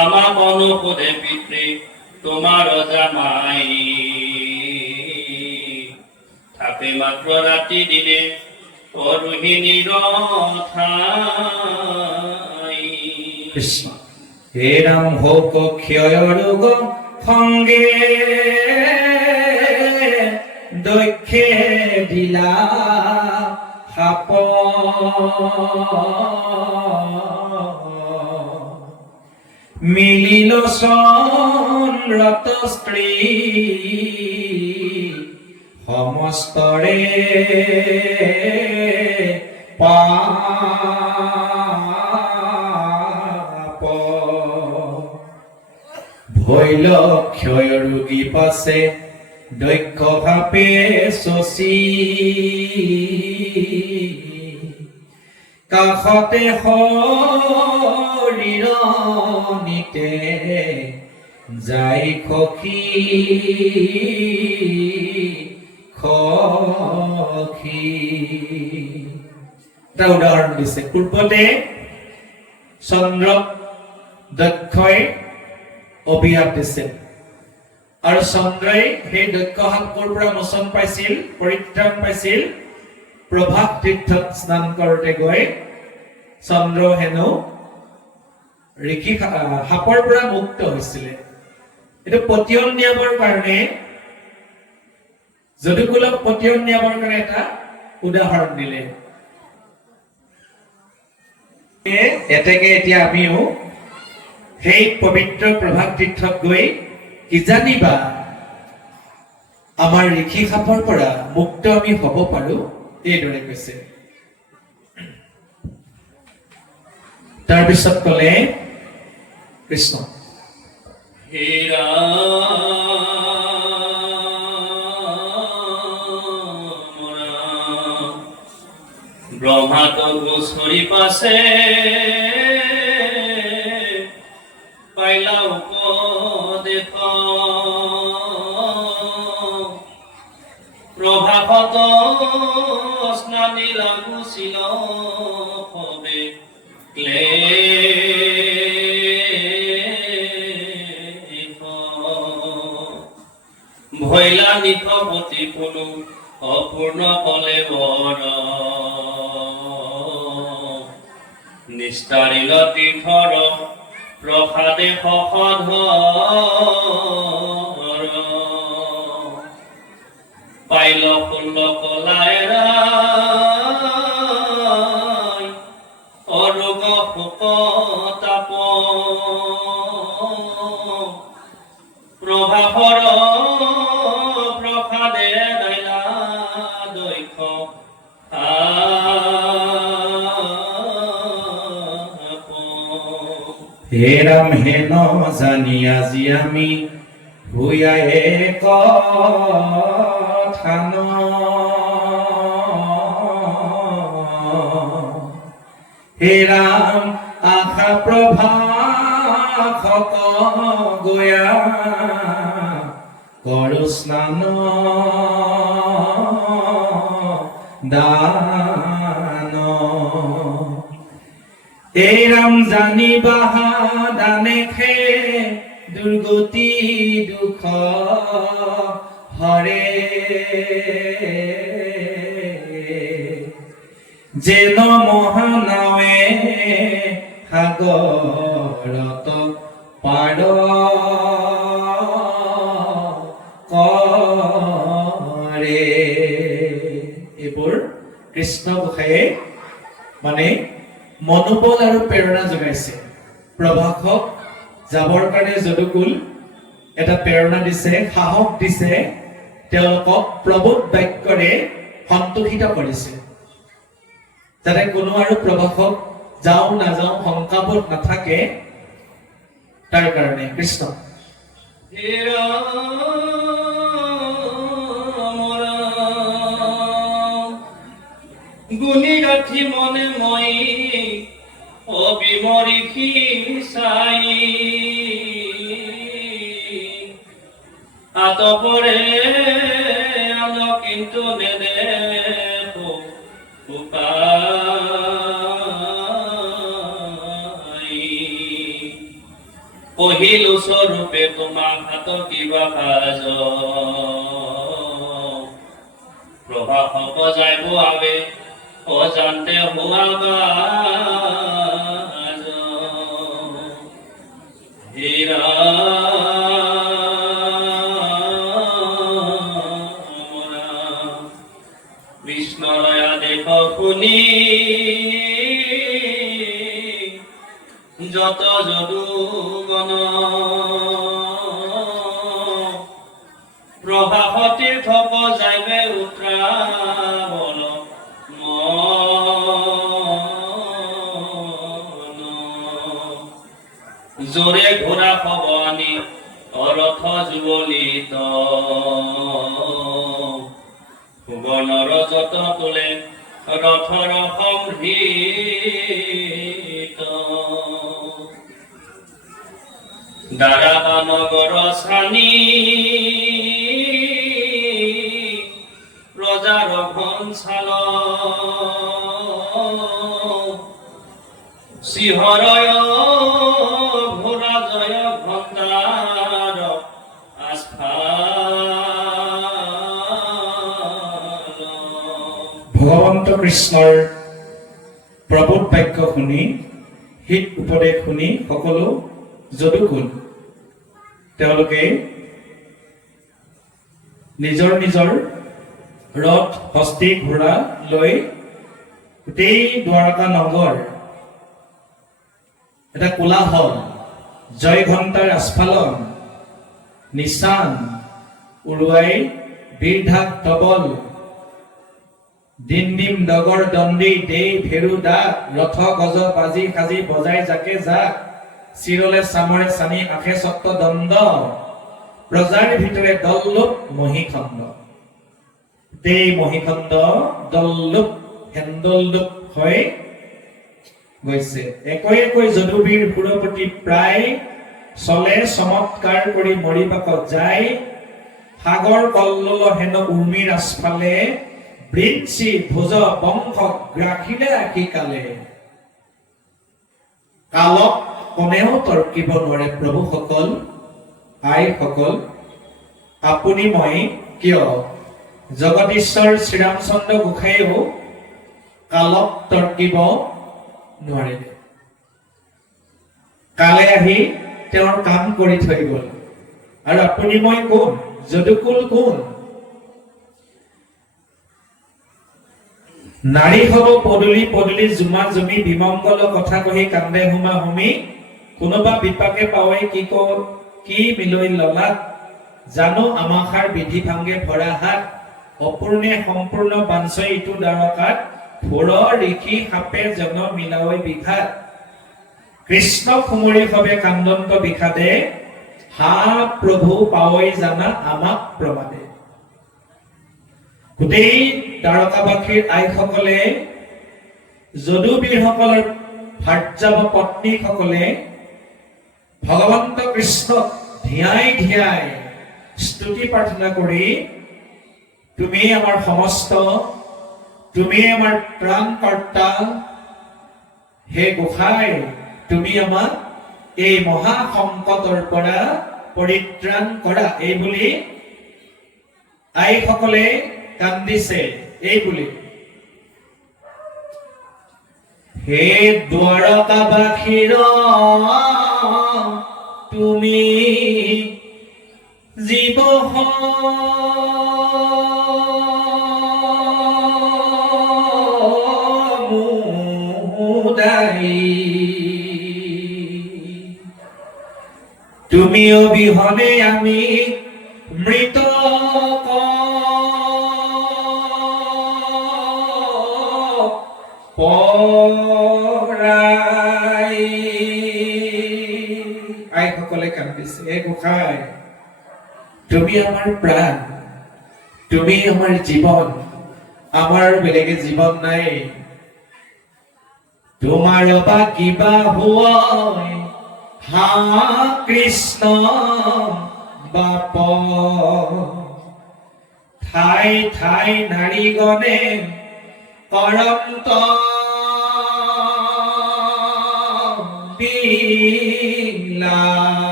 আমাক অনুসোধে পিতৃ তোমাৰ জামাই, থাকে মাত্ৰ ৰাতি দিনে অৰোহিণীৰ ঠাই কৃষ্ণ হে ৰাম ভোগ ক্ষয় ৰোগ সঙ্গে দক্ষে দিলা সাপ মিলিল চন্দ্ৰত স্ত্ৰী সমস্তৰে পাপ ভৈল ক্ষয় ৰোগী পাছে দক্ষ ভাপে শশী কাষতে শৰীৰ নিতে যাই সখী সখী এটা উদাহৰণ দিছে পূৰ্বতে চন্দ্ৰক দক্ষই অভিশাপ দিছিল আৰু চন্দ্ৰই সেই দক্ষ সাপৰ পৰা মোচন পাইছিল পৰিত্ৰাণ পাইছিল প্ৰভাত তীৰ্থত স্নান কৰোঁতে গৈ চন্দ্ৰ হেনো ঋষি সাপৰ পৰা মুক্ত হৈছিলে এইটো পতিয়ন নিয়াবৰ কাৰণে যদুকুলক পতিয়ন নিয়াবৰ কাৰণে এটা উদাহৰণ দিলে এতেকে এতিয়া আমিও সেই পবিত্ৰ প্ৰভাত তীৰ্থত গৈ কিজানিবা আমাৰ ঋষি সাপৰ পৰা মুক্ত আমি হ'ব পাৰো এইদৰে কৈছে তাৰপিছত ক'লে কৃষ্ণ হীৰা ব্ৰহ্মাত গোচৰি পাছে পাইলা উপদেশ প্ৰভাত স্নানি লাগুছিল হবে ভৈলা নিথপতি কোনো অপূৰ্ণ কলে বৰ নিষ্ঠাৰিল তীৰ্থৰ প্ৰসাদে সসধৰ পাইল ফুল কলাইৰা অৰোগ শোক তাপ প্ৰভাৱৰ প্ৰসাদে দাইলা দক্ষ হে ৰাম হে ন জানি আজি আমি ভূয়ায়ে কথান হে ৰাম আশা প্ৰভাষক গয়া কৰো স্নান দান এই ৰাম জানিবা দানে খে দুৰ্গতি দুখ হৰে যেন মহানাৱে সাগৰত পাৰ কৰে এইবোৰ কৃষ্ণ গোসাঁইয়ে মানে মনোবল আৰু প্ৰেৰণা যোগাইছে প্ৰভাষক যাবৰ কাৰণে যদুকুল এটা প্ৰেৰণা দিছে সাহস দিছে তেওঁলোকক প্ৰবোধ বাক্যৰে সন্তোষিত কৰিছে যাতে কোনো আৰু প্ৰভাষক যাওঁ নাযাওঁ শংকাবোধ নাথাকে তাৰ কাৰণে কৃষ্ণ হীৰা গুণী গাঁঠি মনে মই অবিমৰিষি চাই আতপৰে আন কিন্তু নেদেখো উপায় কহিলো স্বৰূপে তোমাক হাত কিবা কাজ প্রভা হব যাইব আবে অজান্তে হওয়াবাজ হীরা বিষ্ণুরয়া দেখ শুনি যত যদুগণ প্রভাহতির থপ যাইবে উত্রাবল জোরে ঘোরা পবনি অরথ যুবলিত ভুবনৰ যত তোলে ৰথৰ সংহৃত দ্বাৰা নগৰ স্থানী প্ৰজাৰ ভঞ্চাল সিহৰয় ঘোৰা জয় ঘণ্টাৰ আস্ফাল ভগৱন্ত কৃষ্ণৰ প্ৰবোধ বাক্য শুনি হিত উপদেশ শুনি সকলো যদুকুল তেওঁলোকে নিজৰ নিজৰ ৰথ হস্তি ঘোঁৰা লৈ গোটেই দ্বাৰকা নগৰ এটা কোলাহল জয় ঘণ্টাৰ আস্ফালন নিচান উৰুৱাই বীৰঢাক তবল দিন দিম ডগৰ দণ্ডি দেই ভেৰু ডাক ৰথ গজ বাজি সাজি বজাই জাকে জাক চিৰলে চামৰে চানি আখে সত্ত দণ্ড প্ৰজাৰ ভিতৰে দল্লোপ মহিখণ্ড দেই মহিখণ্ড দল্লোপ হেন্দল্লোপ হৈ গৈছে একৈ একৈ যদুবীৰ সুৰপতি প্ৰায় চলে চমৎকাৰ কৰি মৰিপাকত যায় সাগৰ কল্লোল হেন উৰ্মিৰ আস্ফালে বৃঞ্চি ভোজ বংশক গ্ৰাখিলে আখি কালে কালক কোনেও তৰ্কিব নোৱাৰে প্ৰভুসকল আইসকল আপুনি মই কিয় জগদীশ্বৰ শ্ৰীৰামচন্দ্ৰ গোসাঁইও কালক তৰ্কিব নোৱাৰিলে কালে আহি তেওঁৰ কাম কৰি থৈ গল আৰু আপুনি মই কোন যদুকুল কোন নাৰী হব পদূলি পদূলি জুমা জুমি বিমংগল কথা কহি কান্দে হুমা হুমি কোনোবা বিপাকে পাৱে কি মিলৈ ললাত জানো আমাখাৰ বিধি ভাঙ্গে ভৰা হাত অপূৰ্ণে সম্পূৰ্ণ বাঞ্ছয় ইটো দ্বাৰকাত ভোৰ ঋষি সাপে জন মিলাৱৈ বিঘাত কৃষ্ণ কুমৰী হবে কান্দন্ত বিষাদে হা প্ৰভু পাৱৈ জানা আমাক প্ৰমাদে গোটেই দ্বাৰকাবাসীৰ আইসকলে যদুবীৰসকলৰ ভাৰ্যা বা পত্নীসকলে ভগৱন্ত কৃষ্ণক ধিয়াই ধিয়াই স্তুতি প্ৰাৰ্থনা কৰি তুমি আমাৰ সমস্ত তুমি আমাৰ ত্ৰাণকৰ্তা হে গোসাঁই তুমি আমাক এই মহা সংকটৰ পৰা পৰিত্ৰাণ কৰা এই বুলি আইসকলে কান্দিছে এই বুলি হে দ্বাৰকাবাসীৰ তুমি জীৱ তুমি অবিহনে আমি মৃত আইসকলে কান্দিছে হে গোসাঁই তুমি আমাৰ প্ৰাণ তুমি আমাৰ জীৱন আমাৰ বেলেগে জীৱন নাই তোমাৰ বা কিবা হয় হা কৃষ্ণ বাপ ঠাই ঠাই নাৰীগণে কৰন্ত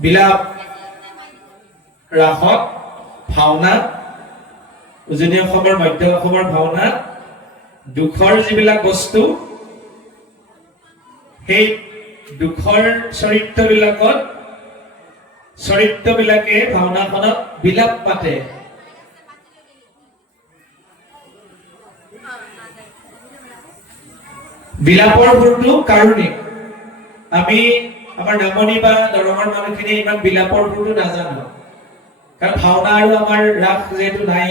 বিলাপ ৰাসত ভাওনাত উজনি অসমৰ মধ্য অসমৰ ভাওনাত দুখৰ যিবিলাক বস্তু সেই দুখৰ চৰিত্ৰবিলাকে ভাওনাখনত বিলাপ পাতে। বিলাপৰ সুৰটো কাৰুণিক। আমি আমাৰ নামনি বা দৰঙৰ মানুহখিনি ইমান বিলাপৰ সুৰটো নাজানো, কাৰণ ভাওনা আৰু আমাৰ ৰাস যিহেতু নাই।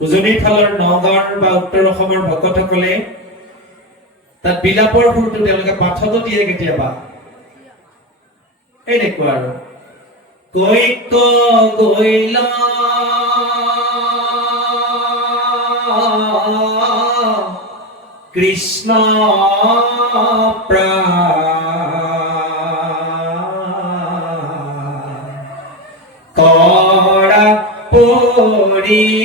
উজনিৰ ফালৰ নগাঁৱৰ বা উত্তৰ অসমৰ ভকতসকলে তাত বিলাপৰ সুৰটো তেওঁলোকে পাঠতো দিয়ে কেতিয়াবা, এনেকুৱা আৰু কৈক গৈল কৃষ্ণ কৰা পৰিত্ৰাণ।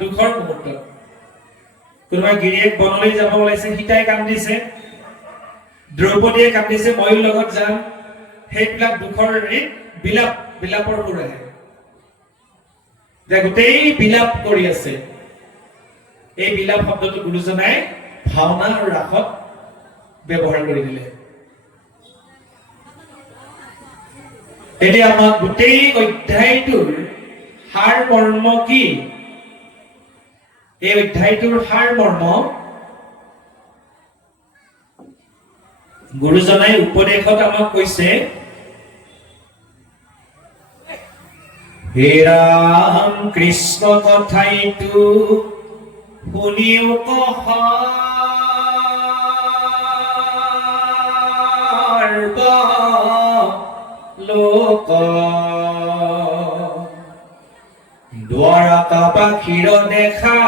দুখৰ মুহূৰ্তত কোনোবাই গিৰিয়েক বনলৈ যাব ওলাইছে, সীতাই কান্দিছে, দ্ৰৌপদীয়ে কান্দিছে, ময়ো লগত যাম। সেইবিলাক দুখৰ বিলাপৰ সুৰ আহে, যে গোটেই বিলাপ কৰি আছে। এই বিলাপ শব্দটো গুৰুজনাই ভাওনা আৰু ৰাসত ব্যৱহাৰ কৰি দিলে। এতিয়া আমাক গোটেই অধ্যায়টোৰ সাৰ মৰ্ম কি? এই অধ্যায়টোৰ সাৰ মৰ্ম গুৰুজনাই উপদেশত আমাক কৈছে, হে ৰাম কৃষ্ণ কথাইটো শুনিও কহাৰ্ব লোক দ্বাৰকাবাসীৰ দেখা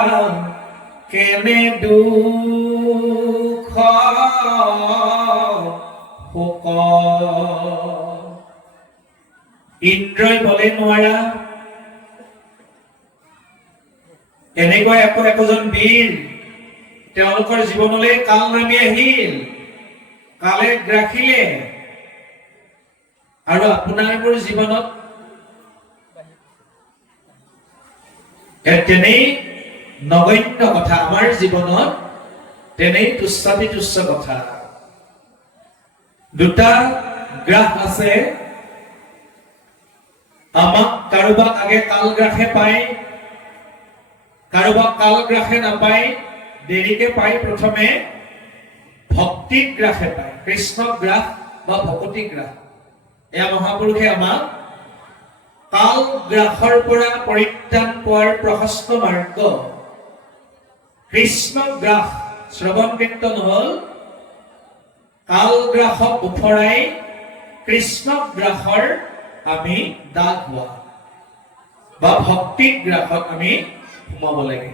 কেনে দুখ শোক। ইন্দ্ৰই বলে নোৱাৰা এনেকৈ একোজন বীৰ তেওঁলোকৰ জীৱনলৈ কাল নামি আহিল, কালে ৰাখিলে। আৰু আপোনাৰ মোৰ জীৱনত তেনেই নগণ্য কথা, আমাৰ জীৱনত তেনেই তুচ্ছাতি তুচ্ছ কথা। দুটা গ্ৰাস আছে, আমাক কাৰোবাক আগে কালগ্ৰাসে পায়, কাৰোবাক কালগ্ৰাসে নাপায়, দেৰিকে পায়। প্ৰথমে ভক্তি গ্ৰাসে পায়, কৃষ্ণ গ্ৰাস বা ভকতি গ্ৰাস। এয়া মহাপুৰুষে আমাক কাল গ্ৰাসৰ পৰা পৰিত্ৰাণ পোৱাৰ প্ৰশস্ত মাৰ্গ। কৃষ্ণ গ্ৰাস শ্ৰৱণ কীৰ্তন হল কাল গ্ৰাসক উফৰাই কৃষ্ণ গ্ৰাসৰ আমি দাগ হোৱা, বা ভক্তি গ্ৰাসত আমি সোমাব লাগে।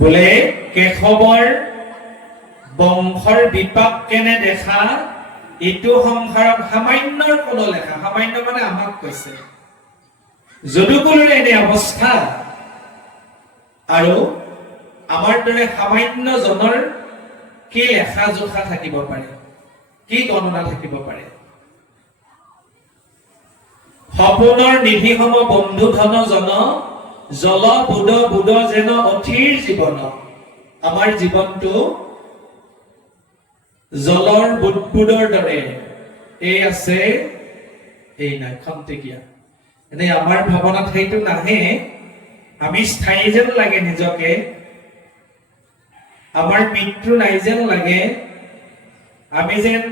বোলে কেশৱৰ বংশৰ বিপাক কেনে দেখা, এইটো সংসাৰত সামান্যৰ কোনো লেখা। সামান্য মানে আমাক কৈছে, যদুকুলৰে এনে অৱস্থা, আৰু আমাৰ দৰে সামান্য জনৰ কি লেখা জোখা থাকিব পাৰে, কি গণনা থাকিব পাৰে। সপোনৰ নিধি সম বন্ধু ধন জন, জল বুদ বুদ যেন অথিৰ জীৱন। আমাৰ জীৱনটো জলৰ বুদবুদৰ দৰে, এই আছে এই নাই, খন্তেকীয়া। এনে আমাৰ ভাৱনাত সেইটো নাহে, আমি স্থায়ী যেন লাগে নিজকে, আমাৰ মৃত্যু নাই যেন লাগে, আমি যেন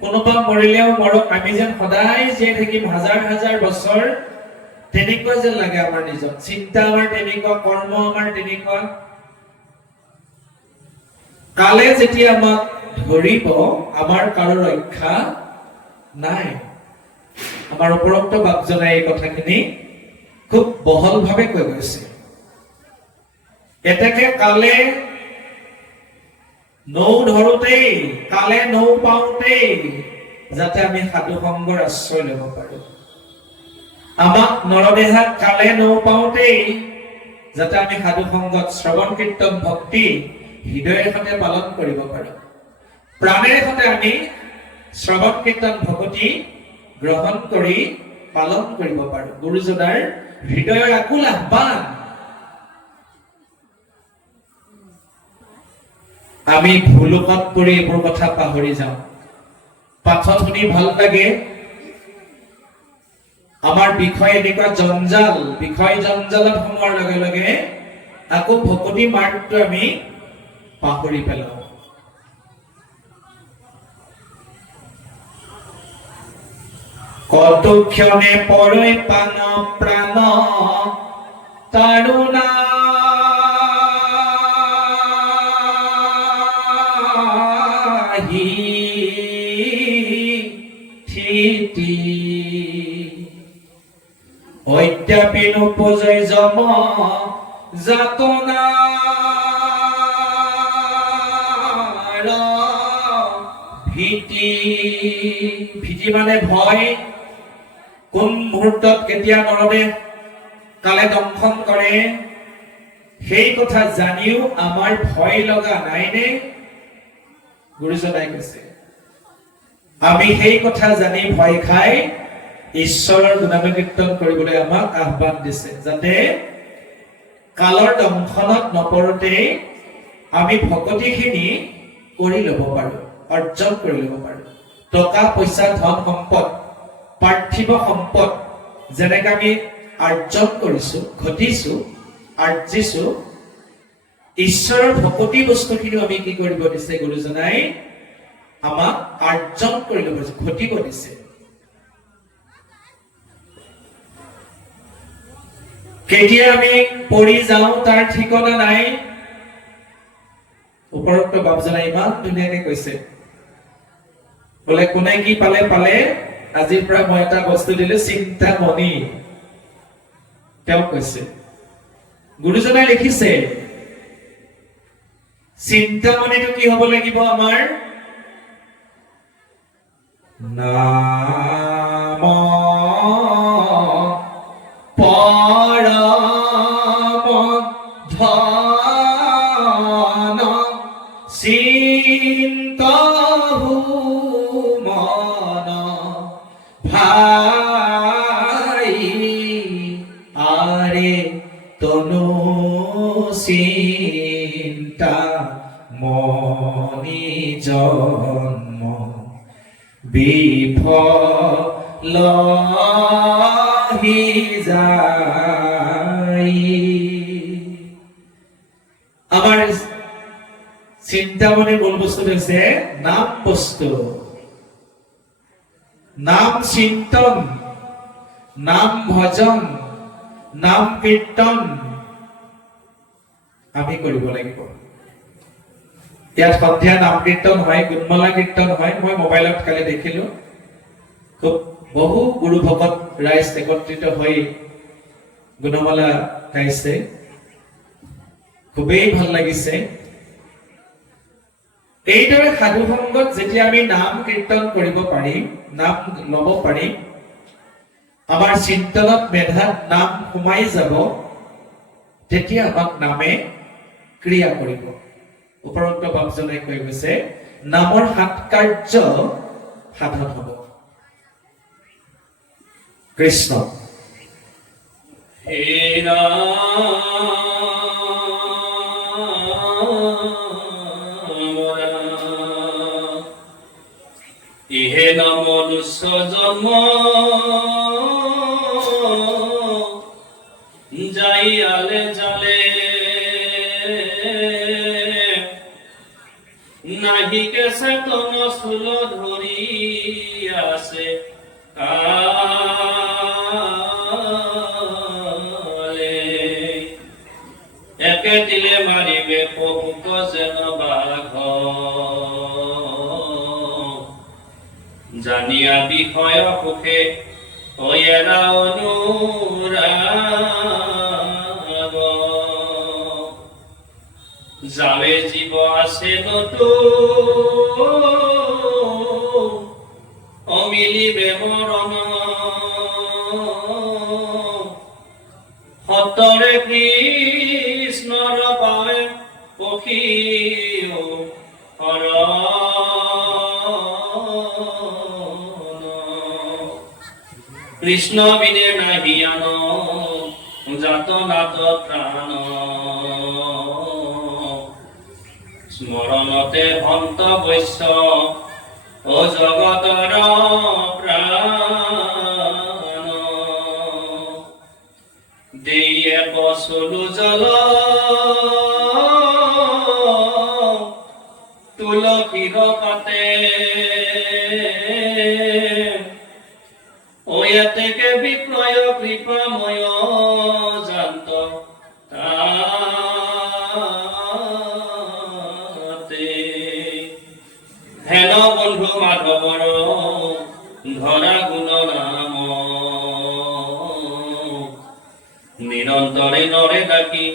কোনোবা মৰিলেও মৰক, আমি যেন সদায় জীয়াই থাকিম হাজাৰ হাজাৰ বছৰ, তেনেকুৱা যেন লাগে আমাৰ নিজৰ। চিন্তা আমাৰ তেনেকুৱা, কৰ্ম আমাৰ তেনেকুৱা। কালে যেতিয়া আমাক ধৰিব, আমাৰ কাৰো ৰক্ষা নাই। আমাৰ উপৰোক্ত বাপজনাই এই কথাখিনি খুব বহলভাৱে কৈ গৈছে। এতেকে কালে নৌ ধৰোতেই, কালে নৌ পাওঁতেই যাতে আমি সাধু সংগৰ আশ্ৰয় লব পাৰো। আমাক নৰদেহাত কালে নৌ পাওঁতেই যাতে আমি সাধু সংগত শ্ৰৱণ কীৰ্তন ভক্তি হৃদয়ৰ সতে পালন কৰিব পাৰো। প্ৰাণেৰ সতে আমি শ্ৰৱণ কীৰ্তন ভকতি গ্ৰহণ কৰি পালন কৰিব পাৰো। গুৰুজনাৰ হৃদয়ৰ আকুল আহ্বান। আমি ভুলুকত পৰি এইবোৰ কথা পাহৰি যাওঁ। পাঠত শুনি ভাল লাগে, আমাৰ বিষয় এনেকুৱা জঞ্জাল, বিষয় জঞ্জালত সোমোৱাৰ লগে লগে আকৌ ভকতি মাৰ্গটো আমি পাহৰি পেলাওঁ। কত ক্ষণে পৰৈ পান প্ৰাণ তাৰুণা অদ্যাপি নোপজয় যম যাতনাৰ ভীতি। ভীতি মানে ভয়। কোন মুহূৰ্তত কেতিয়া নৰদেশ কালে দংশন কৰে, সেই কথা জানিও আমাৰ ভয় লগা নাইনে? গুৰুজনাই কৈছে আমি সেই কথা জানি ভয় খাই ঈশ্বৰৰ গুণানুকীৰ্তন কৰিবলৈ আমাক আহ্বান দিছে, যাতে কালৰ দংশনত নপৰোতে আমি ভকতিখিনি কৰি ল'ব পাৰো, অৰ্জন কৰি ল'ব পাৰো। টকা পইচা ধন সম্পদ পাৰ্থিৱ সম্পদ যেনেকে আমি অৰ্জন কৰিছো, ঘটিছো, আৰ্জিছো, ঈশ্বৰৰ ভকতি বস্তুখিনিও আমি কি কৰিব দিছে? গুৰুজনাই আমাক অৰ্জন কৰি ল'ব দিছে, ঘটিব দিছে। কেতিয়া আমি পৰি যাওঁ তাৰ ঠিকনা নাই। উপৰোক্ত বাপজনাই ইমান ধুনীয়াকে কৈছে, বোলে কোনে কি পালে পালে, আজিৰ পৰা মই এটা বস্তু দিলো, চিন্তামণি। তেওঁ কৈছে, গুৰুজনাই লিখিছে চিন্তামণিটো কি হব লাগিব? আমাৰ নাম পৰম ধন চিন্তহু মন ভাই আৰে তনু চিন্তা মনি জন্ম বিফল হি যায়। আমাৰ চিন্তামণিৰ মূল বস্তু হৈছে নাম বস্তু, নাম চিন্তন, নাম ভজন, নাম কীৰ্তন আমি কৰিব লাগিব। ইয়াত সন্ধিয়া নাম কীৰ্তন হয়, গুণমালা কীৰ্তন হয়। মই মোবাইলত কালি দেখিলো, খুব বহু গুৰু ভকত ৰাইজ একত্ৰিত হৈ গুণমালা গাইছে, খুবেই ভাল লাগিছে। এইদৰে সাধু সংগত যেতিয়া আমি নাম কীৰ্তন কৰিব পাৰিম, নাম লব পাৰিম, আমাৰ চিন্তনত মেধাত নাম সোমাই যাব, তেতিয়া আমাক নামে ক্ৰিয়া কৰিব। উপৰোক্ত বাপজনাই কৈ গৈছে নামৰ 7 কাৰ্য সাধন হব। কৃষ্ণ হে ৰাম ইহে নাম দুঃসজন্ম যাই আলে জালে নাহিকে চেতন চুল ধৰি আছে কালে একে দিলে মাৰিবে পহুক যেন বাঘ জানিয়া বিষয় সুখে হৈয়েৰা অনুৰাগ যাৱে জীৱ আছে নতুন অমিলিবে মৰণ সতৰে কৃষ্ণৰ পাৱে পখী হৰ কৃষ্ণ বিনে নাহি আন জাত নাত প্ৰাণ স্মৰণতে ভন্ত বৈশ্য ও জগতৰ প্ৰাণ দিয়ে পচলু জল তুলসীৰ পাতে ওয়াতেকে বিক্ৰয় কৃপাময় জান্ত তাতে হেন বন্ধু মাধৱৰ ধৰা গুণ নাম নিৰন্তৰে নৰে ডাকি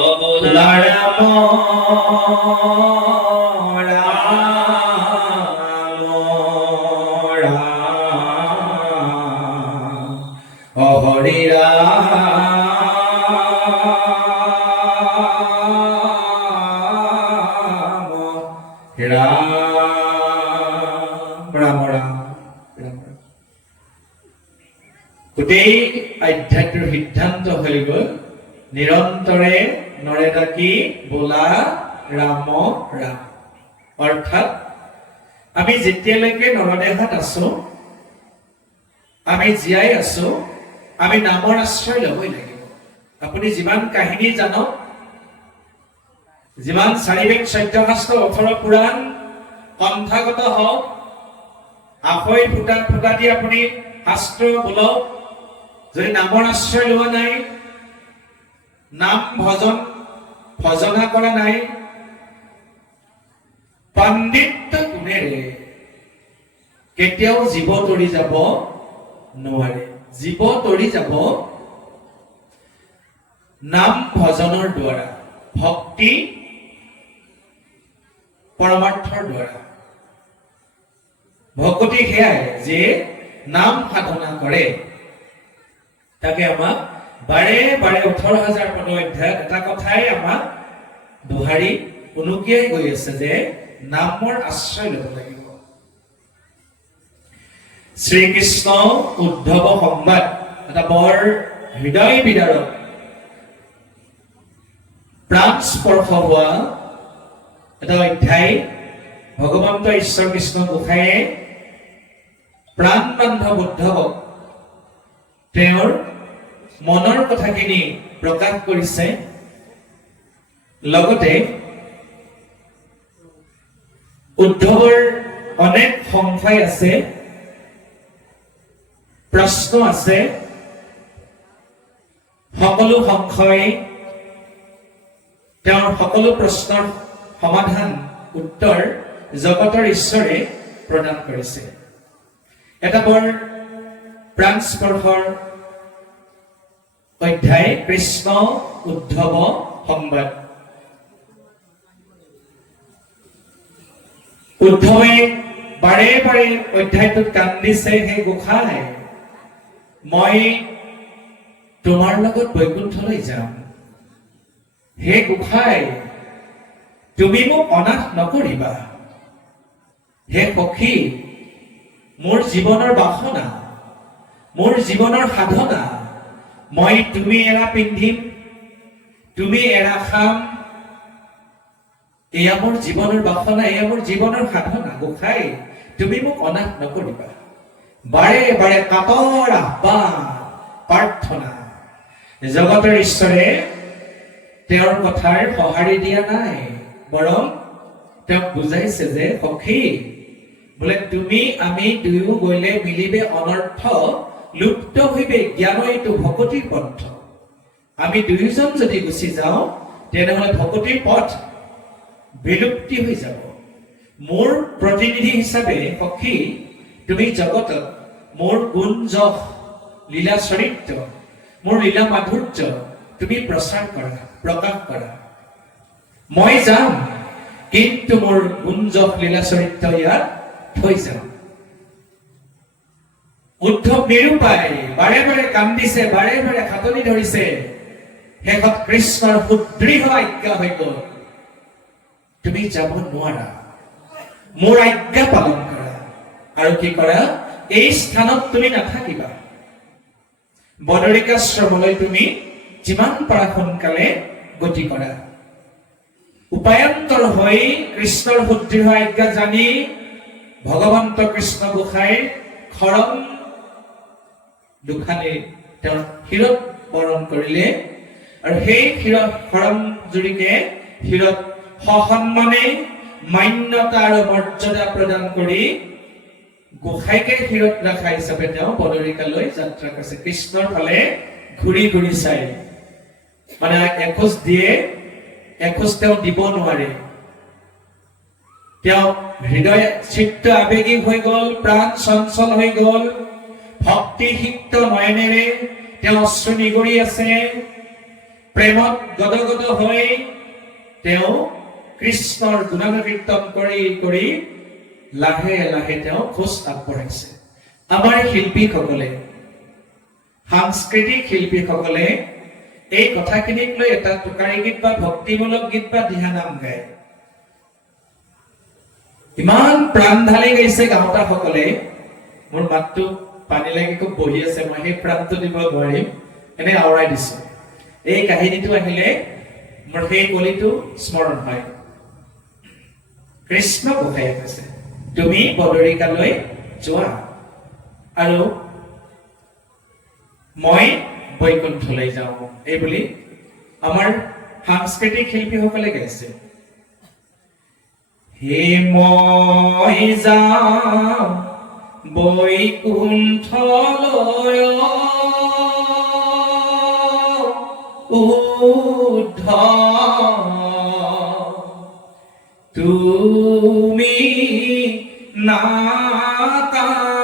অবলা ৰাম হৰি ৰাম ৰাম ৰাম ৰাম গোটেই আধ্যাত্মিক সিদ্ধান্ত হৈ গ'ল নিৰন্তৰে নৰে ডাকি বোলা ৰাম ৰাম অৰ্থাৎ আমি যেতিয়ালৈকে নৰদেহত আছো আমি জীয়াই আছো আমি নামৰ আশ্ৰয় ল'বই লাগিব আপুনি যিমান কাহিনী জানক যিমান চাৰিবেদ সত্যশাস্ত্ৰ 18 পুৰাণ কণ্ঠাগত হওক আখৈ ফুটা দি আপুনি শাস্ত্ৰ বোলক যদি নামৰ আশ্ৰয় লোৱা নাই নাম ভজনা কৰা নাই পণ্ডিত গুণেৰে কেতিয়াও জীৱ তৰি যাব নোৱাৰে জীৱ তৰি যাব নাম ভজনৰ দ্বাৰা ভক্তি পৰমাৰ্থৰ দ্বাৰা ভকতি সেয়াই যে নাম সাধনা কৰে তাকে আমাক বাৰে বাৰে 18,000 পদ অধ্যায়ত এটা কথাই আমাক দোহাৰি উনুকিয়াই গৈ আছে যে নামৰ আশ্ৰয় ল'ব লাগিব শ্ৰীকৃষ্ণ উদ্ধৱ সংবাদ এটা বৰ হৃদয় বিদাৰক প্ৰাণ স্পৰ্শ হোৱা এটা অধ্যায় ভগৱন্ত ঈশ্বৰ কৃষ্ণ গোসাঁয়ে প্ৰাণ বান্ধৱ উদ্ধৱক তেওঁৰ মনৰ কথাখিনি প্ৰকাশ কৰিছে লগতে উদ্ধৱৰ অনেক সংশয় আছে প্ৰশ্ন আছে সকলো সংশয় তেওঁৰ সকলো প্ৰশ্নৰ সমাধান উত্তৰ জগতৰ ঈশ্বৰে প্ৰদান কৰিছে এটা বৰ প্ৰাণস্পৰ্শৰ অধ্যায় কৃষ্ণ উদ্ধৱ সংবাদ উদ্ধৱে বাৰে বাৰে অধ্যায়টোত কান্দিছে হে গোসাঁই মই তোমাৰ লগত বৈকুণ্ঠলৈ যাম হে গোসাঁই তুমি মোক অনাথ নকৰিবা হে সখী মোৰ জীৱনৰ বাসনা মোৰ জীৱনৰ সাধনা মই তুমি এৰা পিন্ধিম তুমি এৰা খাম এয়া মোৰ জীৱনৰ বাসনা এয়া মোৰ জীৱনৰ সাধনা গোসাঁই তুমি মোক অনাথ নকৰিবা বাৰে বাৰে কাতৰ আহ্বান প্ৰাৰ্থনা জগতৰ ঈশ্বৰে তেওঁৰ কথাৰ সঁহাৰি দিয়া নাই বৰং তেওঁক বুজাইছে যে সখী বোলে তুমি আমি দুয়ো গ'লে মিলিবে অনৰ্থ লুপ্ত হইবে জ্ঞান এইটো ভকতিৰ পন্থ আমি দুয়োজন যদি গুচি যাওঁ তেনেহ'লে ভকতিৰ পথ বিলুপ্তি হৈ যাব মোৰ প্ৰতিনিধি হিচাপে সখী তুমি জগতত মোৰ গুণ যশ লীলা চৰিত্ৰ মোৰ লীলা মাধুৰ্য তুমি প্ৰচাৰ কৰা প্ৰকাশ কৰা মই যাম কিন্তু মোৰ গুণ যশ লীলা চৰিত্ৰ ইয়াত থৈ যাম উদ্ধৱ নিৰুপায় বাৰে বাৰে কান্দিছে বাৰে বাৰে হাতনি ধৰিছে শেষত কৃষ্ণৰ সুদৃঢ় আজ্ঞা হৈ গ'ল তুমি যাব নোৱাৰা মোৰ আজ্ঞা পালন কৰা আৰু কি কৰা এই স্থানত তুমি নাথাকিবা বদৰিকাশ্ৰমলৈ তুমি যিমান পাৰা সোনকালে গতি কৰা। উপায়ন্তৰ হৈ কৃষ্ণৰ সুদৃঢ় আজ্ঞা জানি ভগৱন্ত কৃষ্ণ গোসাঁইৰ খৰম দুখানি তেওঁৰ শিৰত বৰণ কৰিলে আৰু সেই শিৰত খৰম জুৰিকে শিৰত সসন্মানে মান্যতা আৰু মৰ্যাদা প্ৰদান কৰি গোসাঁইকে শিৰত ৰখা হিচাপে তেওঁ বদৰিকালৈ যাত্ৰা কৰিছে। কৃষ্ণৰ ফালে ঘূৰি ঘূৰি চাই, মানে এখোজ দিয়ে এখোজ তেওঁ দিব নোৱাৰে। তেওঁ হৃদয় চিত্ত আবেগিক হৈ গল, প্ৰাণ চঞ্চল হৈ গল, ভক্তি সিক্ত নয়নেৰে তেওঁ অশ্ৰু নিগৰি আছে। প্ৰেমত গদগদ হৈ তেওঁ কৃষ্ণৰ গুণানুকীৰ্তন কৰি কৰি লাহে লাহে তেওঁ খোজ আগবঢ়াইছে। আমাৰ শিল্পীসকলে, সাংস্কৃতিক শিল্পীসকলে এই কথাখিনিক লৈ এটা টোকাৰী গীত বা ভক্তিমূলক গীত বা দিহানাম গায়। ইমান প্ৰাণ ঢালি গাইছে গাঁওতাসকলে, মোৰ মাতটো পানী লাগি খুব বহি আছে, মই সেই প্ৰাণটো দিব নোৱাৰিম, এনে আওৰাই দিছো। এই কাহিনীটো আহিলে মোৰ সেই কলিটো স্মৰণ হয়। কৃষ্ণ গোসাঁইয়ে কৈছে তুমি বদৰিকালৈ যোৱা আৰু মই বৈকুণ্ঠলৈ যাওঁ, এই বুলি আমাৰ সাংস্কৃতিক শিল্পীসকলে গাইছে। হে মই যাওঁ বৈকুণ্ঠলৈ উদ্ধ তুমি নাকান্দিবা,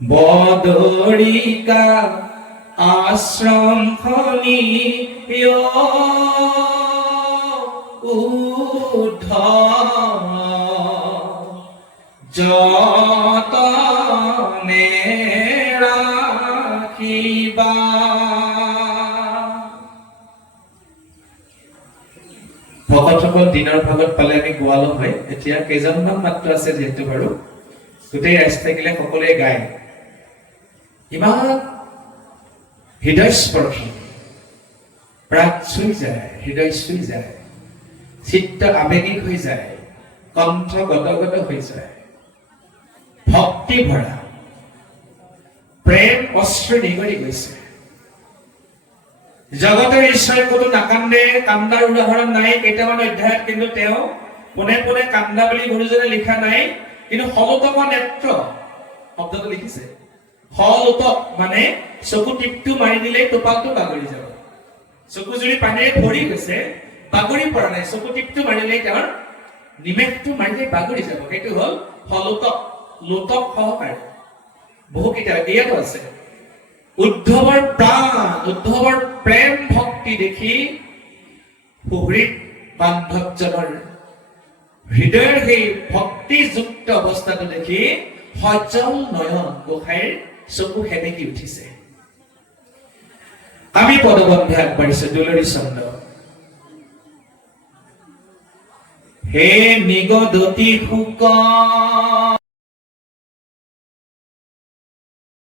বদৰিকা আশ্ৰম খনি উদ্ধ যতনে ৰাখিবা। ভকতসকল দিনৰ ভাগত পালে আমি গোৱালো হয়। এতিয়া কেইজনমান মাত্ৰ আছে যিহেতু বাৰু গোটেই ৰাইজ থাকিলে সকলোৱে গায়। ইমান হৃদয়স্পৰ্শী, প্ৰাণ চুই যায়, হৃদয় চুই যায়, চিত্ত আবেগিক হৈ যায়, কণ্ঠ গদগদ হৈ যায়, ভক্তি ভৰা, প্ৰেম অশ্ৰু নিগৰি গৈছে। জগতৰ ঈশ্বৰে কোনো নাকান্দে, কান্দাৰ উদাহৰণ নাই কেইটামান অধ্যায়ত, কিন্তু তেওঁ পোনে পোনে কান্দা বুলি গুৰুজনে লিখা নাই, কিন্তু সলোতক নেত্ৰ শব্দটো লিখিছে। সলোতক মানে চকু টিপটো মাৰি দিলেই টোপালটো বাগৰি যাব। চকু জুৰি পানীৰে ভৰি গৈছে, বাগৰি পৰা নাই, চকু টিপটো মাৰিলেই তেওঁৰ নিমেষটো মাৰিলে বাগৰি যাব। সেইটো হল সলোতক, লোতক সহকাৰে। বহু কিতাপ ইয়াতো আছে। উদ্ধৱৰ প্ৰাণ, উদ্ধৱৰ প্ৰেম ভক্তি দেখি সুহৃদ বান্ধৱজনৰ হৃদয়ৰ সেই ভক্তিযুক্ত অৱস্থাটো দেখি সজল নয়ন গোসাঁইৰ চকু সেমেকি উঠিছে। আমি পদবন্ধে আগবাঢ়িছো দুলৰী চন্দ্ৰ। হে নিগদতি শুক